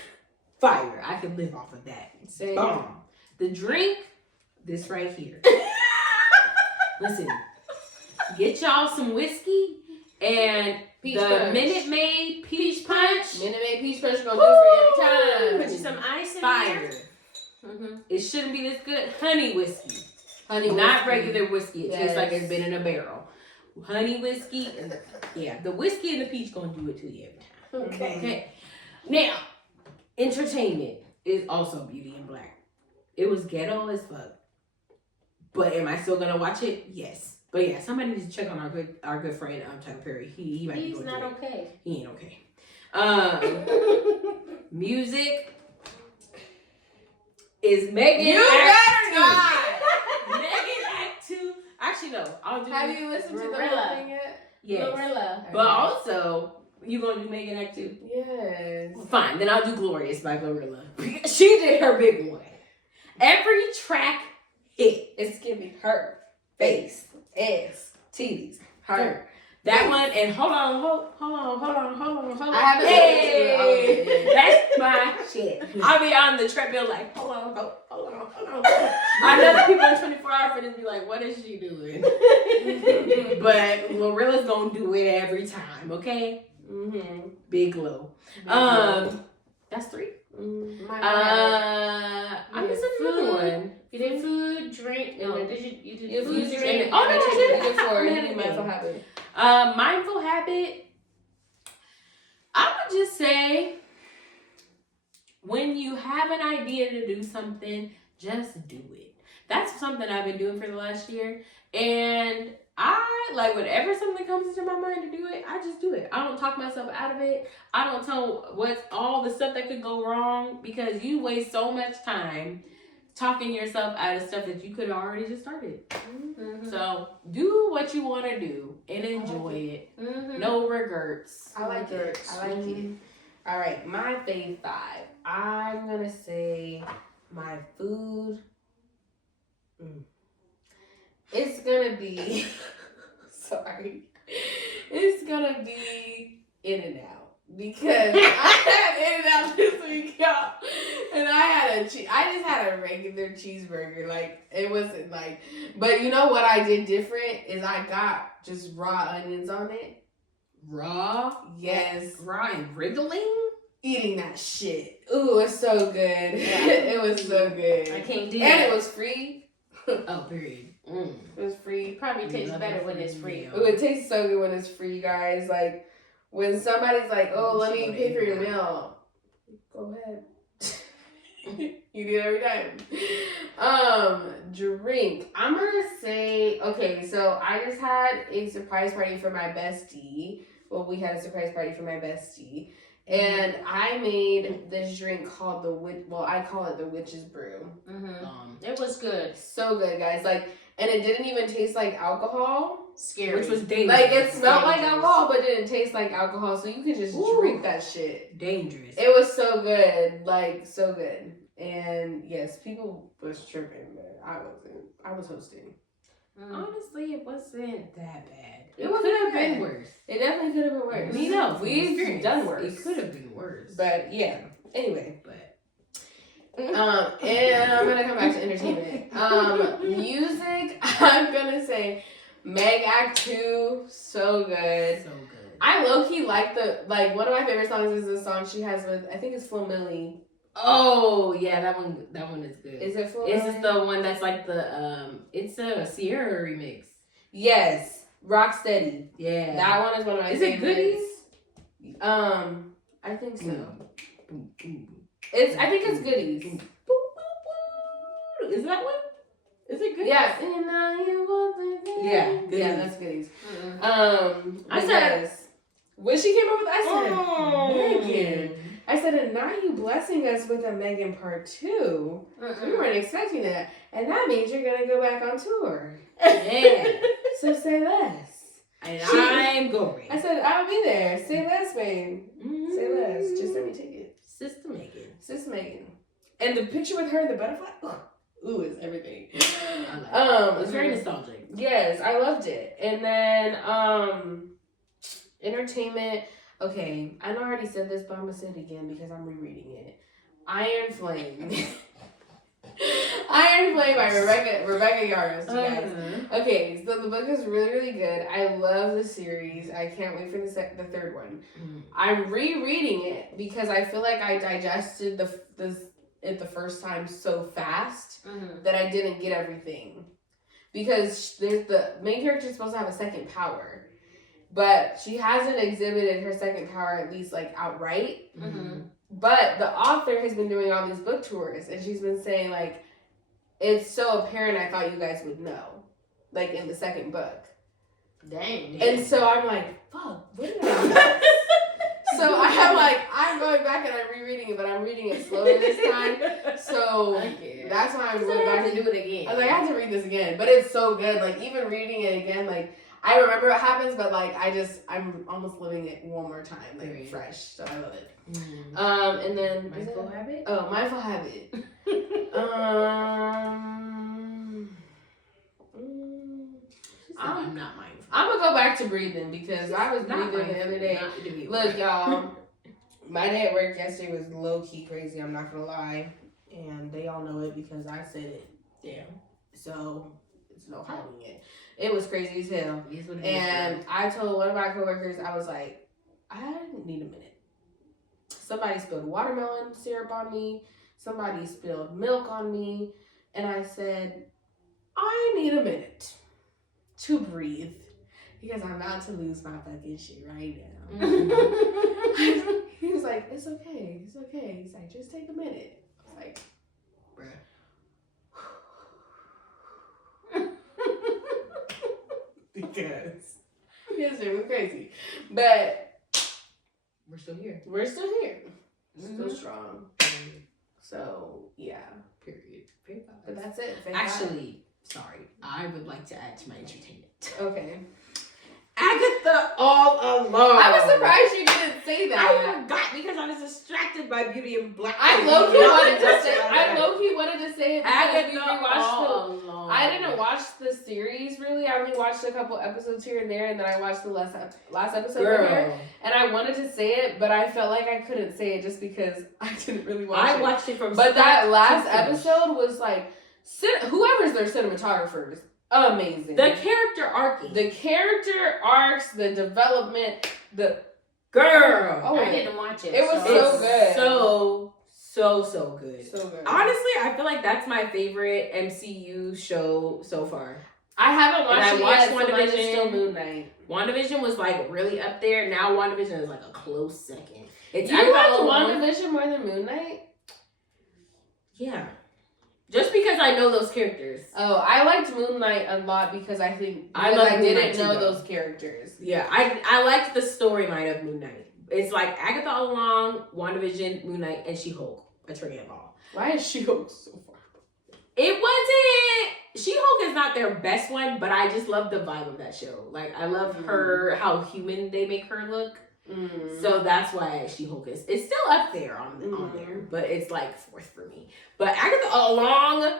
fire. I can live off of that. Sam. Bomb. The drink, this right here. Listen, get y'all some whiskey And Peach the Punch. Minute Maid Peach Punch. Minute Maid Peach Punch gonna do it for you every time. Put you some ice in Fire. there. It shouldn't be this good. Honey whiskey. Honey Not whiskey. regular whiskey. It tastes Yes. like it's been in a barrel. Honey whiskey. And the whiskey and the peach gonna do it to you every time. Okay. Now, entertainment is also Beauty in Black. It was ghetto as fuck. But am I still gonna watch it? Yes. But yeah, somebody needs to check on our good friend Tyler Perry. He might be He's going not through it. okay. He ain't okay. Music is Megan. You Act better not. 2. Megan Act 2. Actually, no. I'll do. Have you listened to the Gorilla. whole thing yet? Yes. Gorilla. But also, you gonna do Megan Act 2? Yes. Fine. Then I'll do Glorious by Glorilla. She did her big one. Every track hit. It's giving her face, ass, titties, her. That one and hold on. I haven't Hey, listened to it. that's my shit. I'll be on the treadmill like, hold on. I know that people in 24-hour fitness be like, what is she doing? But Glorilla's gonna do it every time, okay? Mm-hmm. Big low. That's 3. I'm missing another one. You did food, drink. No, did you did food, Food, drink? drink. Oh, no, I did. You did 4. I You did did mindful habit. Mindful habit. I would just say, when you have an idea to do something, just do it. That's something I've been doing for the last year. And I, like, whenever something comes into my mind to do it, I just do it. I don't talk myself out of it. I don't tell what's all the stuff that could go wrong, because you waste so much time talking yourself out of stuff that you could have already just started. Mm-hmm. So do what you want to do and enjoy it. Mm-hmm. No regrets. I like it. I like it. All right, my fave 5. I'm gonna say my food. It's gonna be. Sorry. It's gonna be In-N-Out. Because I had In-N-Out this week, y'all. And I just had a regular cheeseburger. Like, it wasn't like, but you know what I did different is I got just raw onions on it. Raw? Yes. Raw and wriggling? Eating that shit. Ooh, it's so good. It was so good. I can't do And that. it was free. Oh, period. It was free. Probably tastes better when it's free. Ooh, it tastes so good when it's free, guys. Like, when somebody's like, oh, let me pay for your meal. Go ahead. You do it every time. Drink. I'm gonna say, okay, so I just had a surprise party for my bestie. Well, we had a surprise party for my bestie. And I made this drink called I call it the Witch's Brew. Mm-hmm. It was good. So good, guys. Like, and it didn't even taste like alcohol. Scary. Which was dangerous. Like, it smelled like alcohol, but didn't taste like alcohol. So you could just drink that shit. Dangerous. It was so good. Like, so good. And yes, people was tripping, but I wasn't. I was hosting. Honestly, it wasn't that bad. It could wasn't have bad. been worse. It definitely could have been worse. We know. We've done worse. It could have been worse. But yeah. Anyway. But And I'm gonna come back to entertainment. Music, I'm gonna say Meg Act 2, so good. so good. I low-key like one of my favorite songs is the song she has with, I think it's Flo Milli. Oh yeah, that one is good. Is it Flo Is Milli? this the one that's like the it's a Sierra remix? Yes. Rocksteady. Yeah. That one is one of my Is it favorites. Goodies? I think so. Boom, boom. I think it's Goodies. Boom, boom, boom. Is that one? Is it Goodies? Yeah. And now you want the thing. Yeah, Yeah, Goodies. that's Goodies. I said- yes. When she came up with, I said, Oh. Megan. I said, and now you blessing us with a Megan part 2. We weren't expecting that. And that means you're going to go back on tour. Yeah. So say less. And She- I'm going. I said, I'll be there. Say less, babe. Mm-hmm. Say less. Just send me tickets. Sister Megan. Sis Megan. And the picture with her and the butterfly, ooh, it's everything. I like it. It's very nostalgic. Yes, I loved it. And then entertainment. Okay, I know I already said this, but I'm gonna say it again because I'm rereading it. Iron Flame. Iron Flame by Rebecca Yarros, you guys. Okay, so the book is really, really good. I love the series. I can't wait for the third one. I'm rereading it because I feel like I digested it the first time so fast that I didn't get everything. Because there's the main character is supposed to have a second power, but she hasn't exhibited her second power, at least like outright. But the author has been doing all these book tours, and she's been saying like, it's so apparent. I thought you guys would know, like in the second book. Dang. And so I'm like, fuck, what did I miss? So I'm going back and I'm rereading it, but I'm reading it slower this time. So that's why I'm going back to do it again. I was like, I have to read this again, but it's so good. Like even reading it again, like I remember what happens, but like I'm almost living it one more time, like fresh. So I love it. And then Mindful Habit. Oh, Mindful Habit. I'm not mindful. I'm gonna go back to breathing because I was breathing the other day. Look, y'all, my day at work yesterday was low key crazy. I'm not gonna lie, and they all know it because I said it. Damn. So it's no hiding it. It was crazy as hell. And I told one of my coworkers, I was like, I need a minute. Somebody spilled watermelon syrup on me. Somebody spilled milk on me. And I said, I need a minute to breathe because I'm about to lose my fucking shit right now. He was like, it's okay. It's okay. He's like, just take a minute. I was like, bruh. Because yes, it was crazy. But We're still here. we're still here. Still strong. So yeah. Period. But that's it. Thank Actually, sorry. I would like to add to my entertainment. God. Okay. Agatha all along. I was surprised you didn't say that. I forgot because I was distracted by Beauty and Black. I low-key wanted to say it because Agatha we rewatched all along. I didn't watch the series really. I only watched a couple episodes here and there, and then I watched the last episode Girl. here. And I wanted to say it, but I felt like I couldn't say it just because I didn't really watch it. I watched it from But that start last to finish. episode was like, whoever's their cinematographers, amazing. The character arcing. The character arcs, the development, the girl. Oh, I didn't watch it. It was It's so good. So good. So good. Honestly, I feel like that's my favorite MCU show so far. I haven't watched And it I watched yet, so mine is WandaVision. still Moon Knight. WandaVision was like really up there. Now WandaVision is like a close second. It's You Agatha liked all along. WandaVision more than Moon Knight? Yeah. Just because I know those characters. Oh, I liked Moon Knight a lot because I think I love Moon didn't Knight too, know though. those characters. Yeah, I liked the storyline of Moon Knight. It's like Agatha all along, WandaVision, Moon Knight, and She-Hulk. Attorney at Law. Why is She-Hulk so far? It wasn't. She-Hulk is not their best one, but I just love the vibe of that show. Like I love her, how human they make her look. So that's why She-Hulk is. It's still up there on there, but it's like fourth for me. But Agatha all along,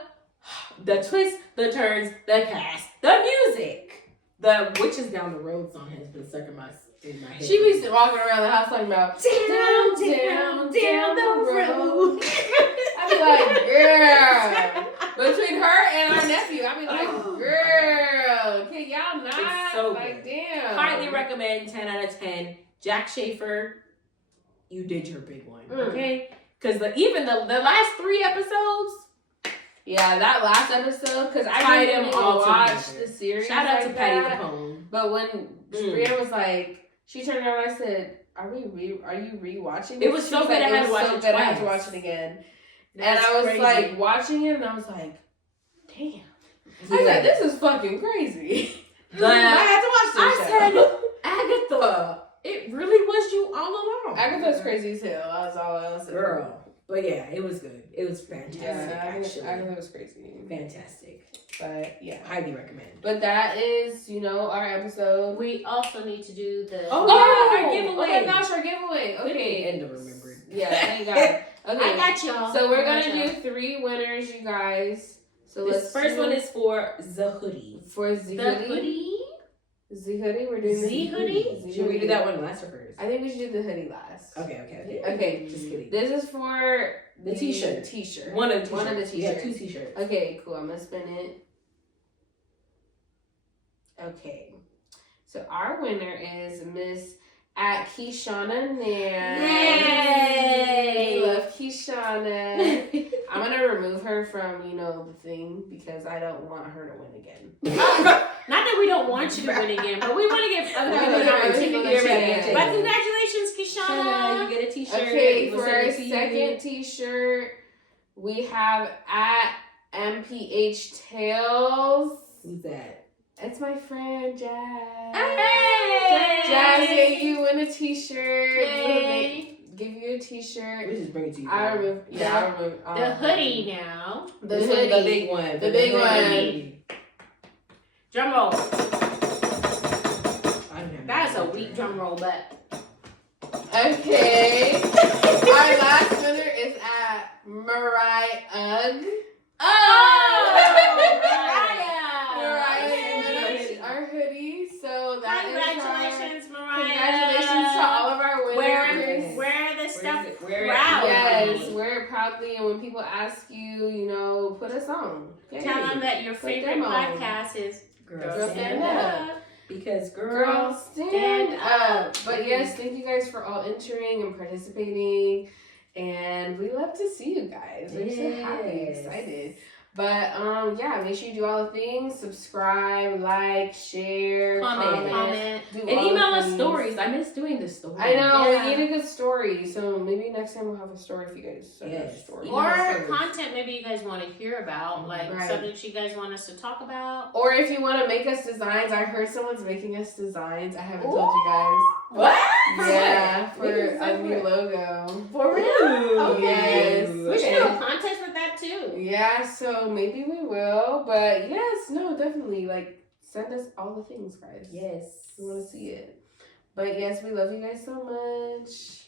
the twists, the turns, the cast, the music, the Witches Down the Road song has been stuck in my head. She be walking around the house talking about down the road. I be like, girl. Between her and our nephew, I be like, girl, can y'all not? It's so like, good. damn. Highly recommend. 10 out of 10. Jack Schaefer, you did your big one, okay? Because even the last 3 episodes. Yeah, that last episode, because I Tied didn't them all watch together. the series. Shout out like to Patty that. LaPone. But when Brianna was like, she turned around and I said, are you rewatching this? It was She so good, I had to watch it I had to twice. watch it again. That's and I was crazy. like watching it and I was like, damn. I was Yeah. like, this is fucking crazy. But I had to watch I this said, show. Agatha, it really was you all along. Agatha's crazy as hell. That's all else. Girl. But yeah, it was good. It was fantastic, Yeah, actually. Agatha was crazy. Fantastic. But yeah. Highly recommend. But that is, our episode. We also need to do the. Oh, Oh, our giveaway. Oh my gosh, our giveaway. Okay. End of remembering. Yeah, thank God. Okay. I got y'all. So we're I gonna got do 3 winners, you guys. So This let's first do one is for the hoodie. for the Ziggy. hoodie. Z hoodie. We're doing Z hoodie? Should we do that one last or first? I think we should do the hoodie last. Okay. Okay. Just kidding. This is for The t-shirt. T-shirt. One of the One of the t-shirts. We got t-shirts. 2 t-shirts. Okay, cool. I'm gonna spin it. Okay. So our winner is Miss at Keshana Nair. Yay! We love Keshana. I'm gonna remove her from, the thing because I don't want her to win again. Not that we don't want you to win again, but we want to give other people an opportunity to win. But congratulations, Keshana. You get a t-shirt. Okay, We'll for send our it to you. second t-shirt, we have at MPH Tails. Who's that? It's my friend Jazz. Hey! Jazz, you win a t-shirt. Yay. Give you a t-shirt. We just bring it to you. I remove. Yeah, I remove. The hoodie now. The This hoodie. one's the big one. The big one. Drum roll. I don't have That's a that. weak drum roll, but Okay. Our last winner is at Mariah Ugg. Mariah won our hoodie. So that congratulations, is Mariah. congratulations to all of our winners. Wear the stuff Wear it. proudly. Yes, wear it proudly, and when people ask you, put us on. Okay. Tell them that your Put favorite them on. podcast is Girls Stand Up. Because Girls stand up. But yes, thank you guys for all entering and participating. And we love to see you guys. We're so happy, Yes. excited. But yeah, make sure you do all the things. Subscribe, like, share, comment. do And all the email us things. stories. I miss doing the stories. I know, Yeah. we need a good story. So maybe next time we'll have a story for you guys. So Yes. a story. Email Or stories. content maybe you guys want to hear about, like Right. subjects you guys want us to talk about. Or if you want to make us designs, I heard someone's making us designs. I haven't told you guys. What? Yeah, for Making a designs new for- logo. For real? Yes. We should do a contest with that too. Yeah, so maybe we will. But yes, no, definitely. Like, send us all the things, guys. Yes. We want to see it. But yes, we love you guys so much.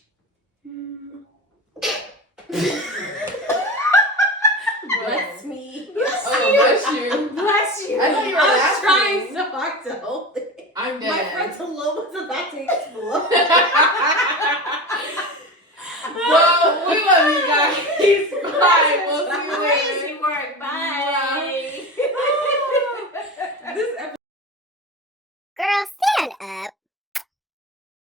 Bless me. Oh, bless you. Bless you. I thought you were I was laughing. trying so hard to hold it. I'm My dead. frontal lobe was about to explode. Well, we love you guys. Bye. We'll see you later. Crazy work. Bye. This episode. Girl, stand up.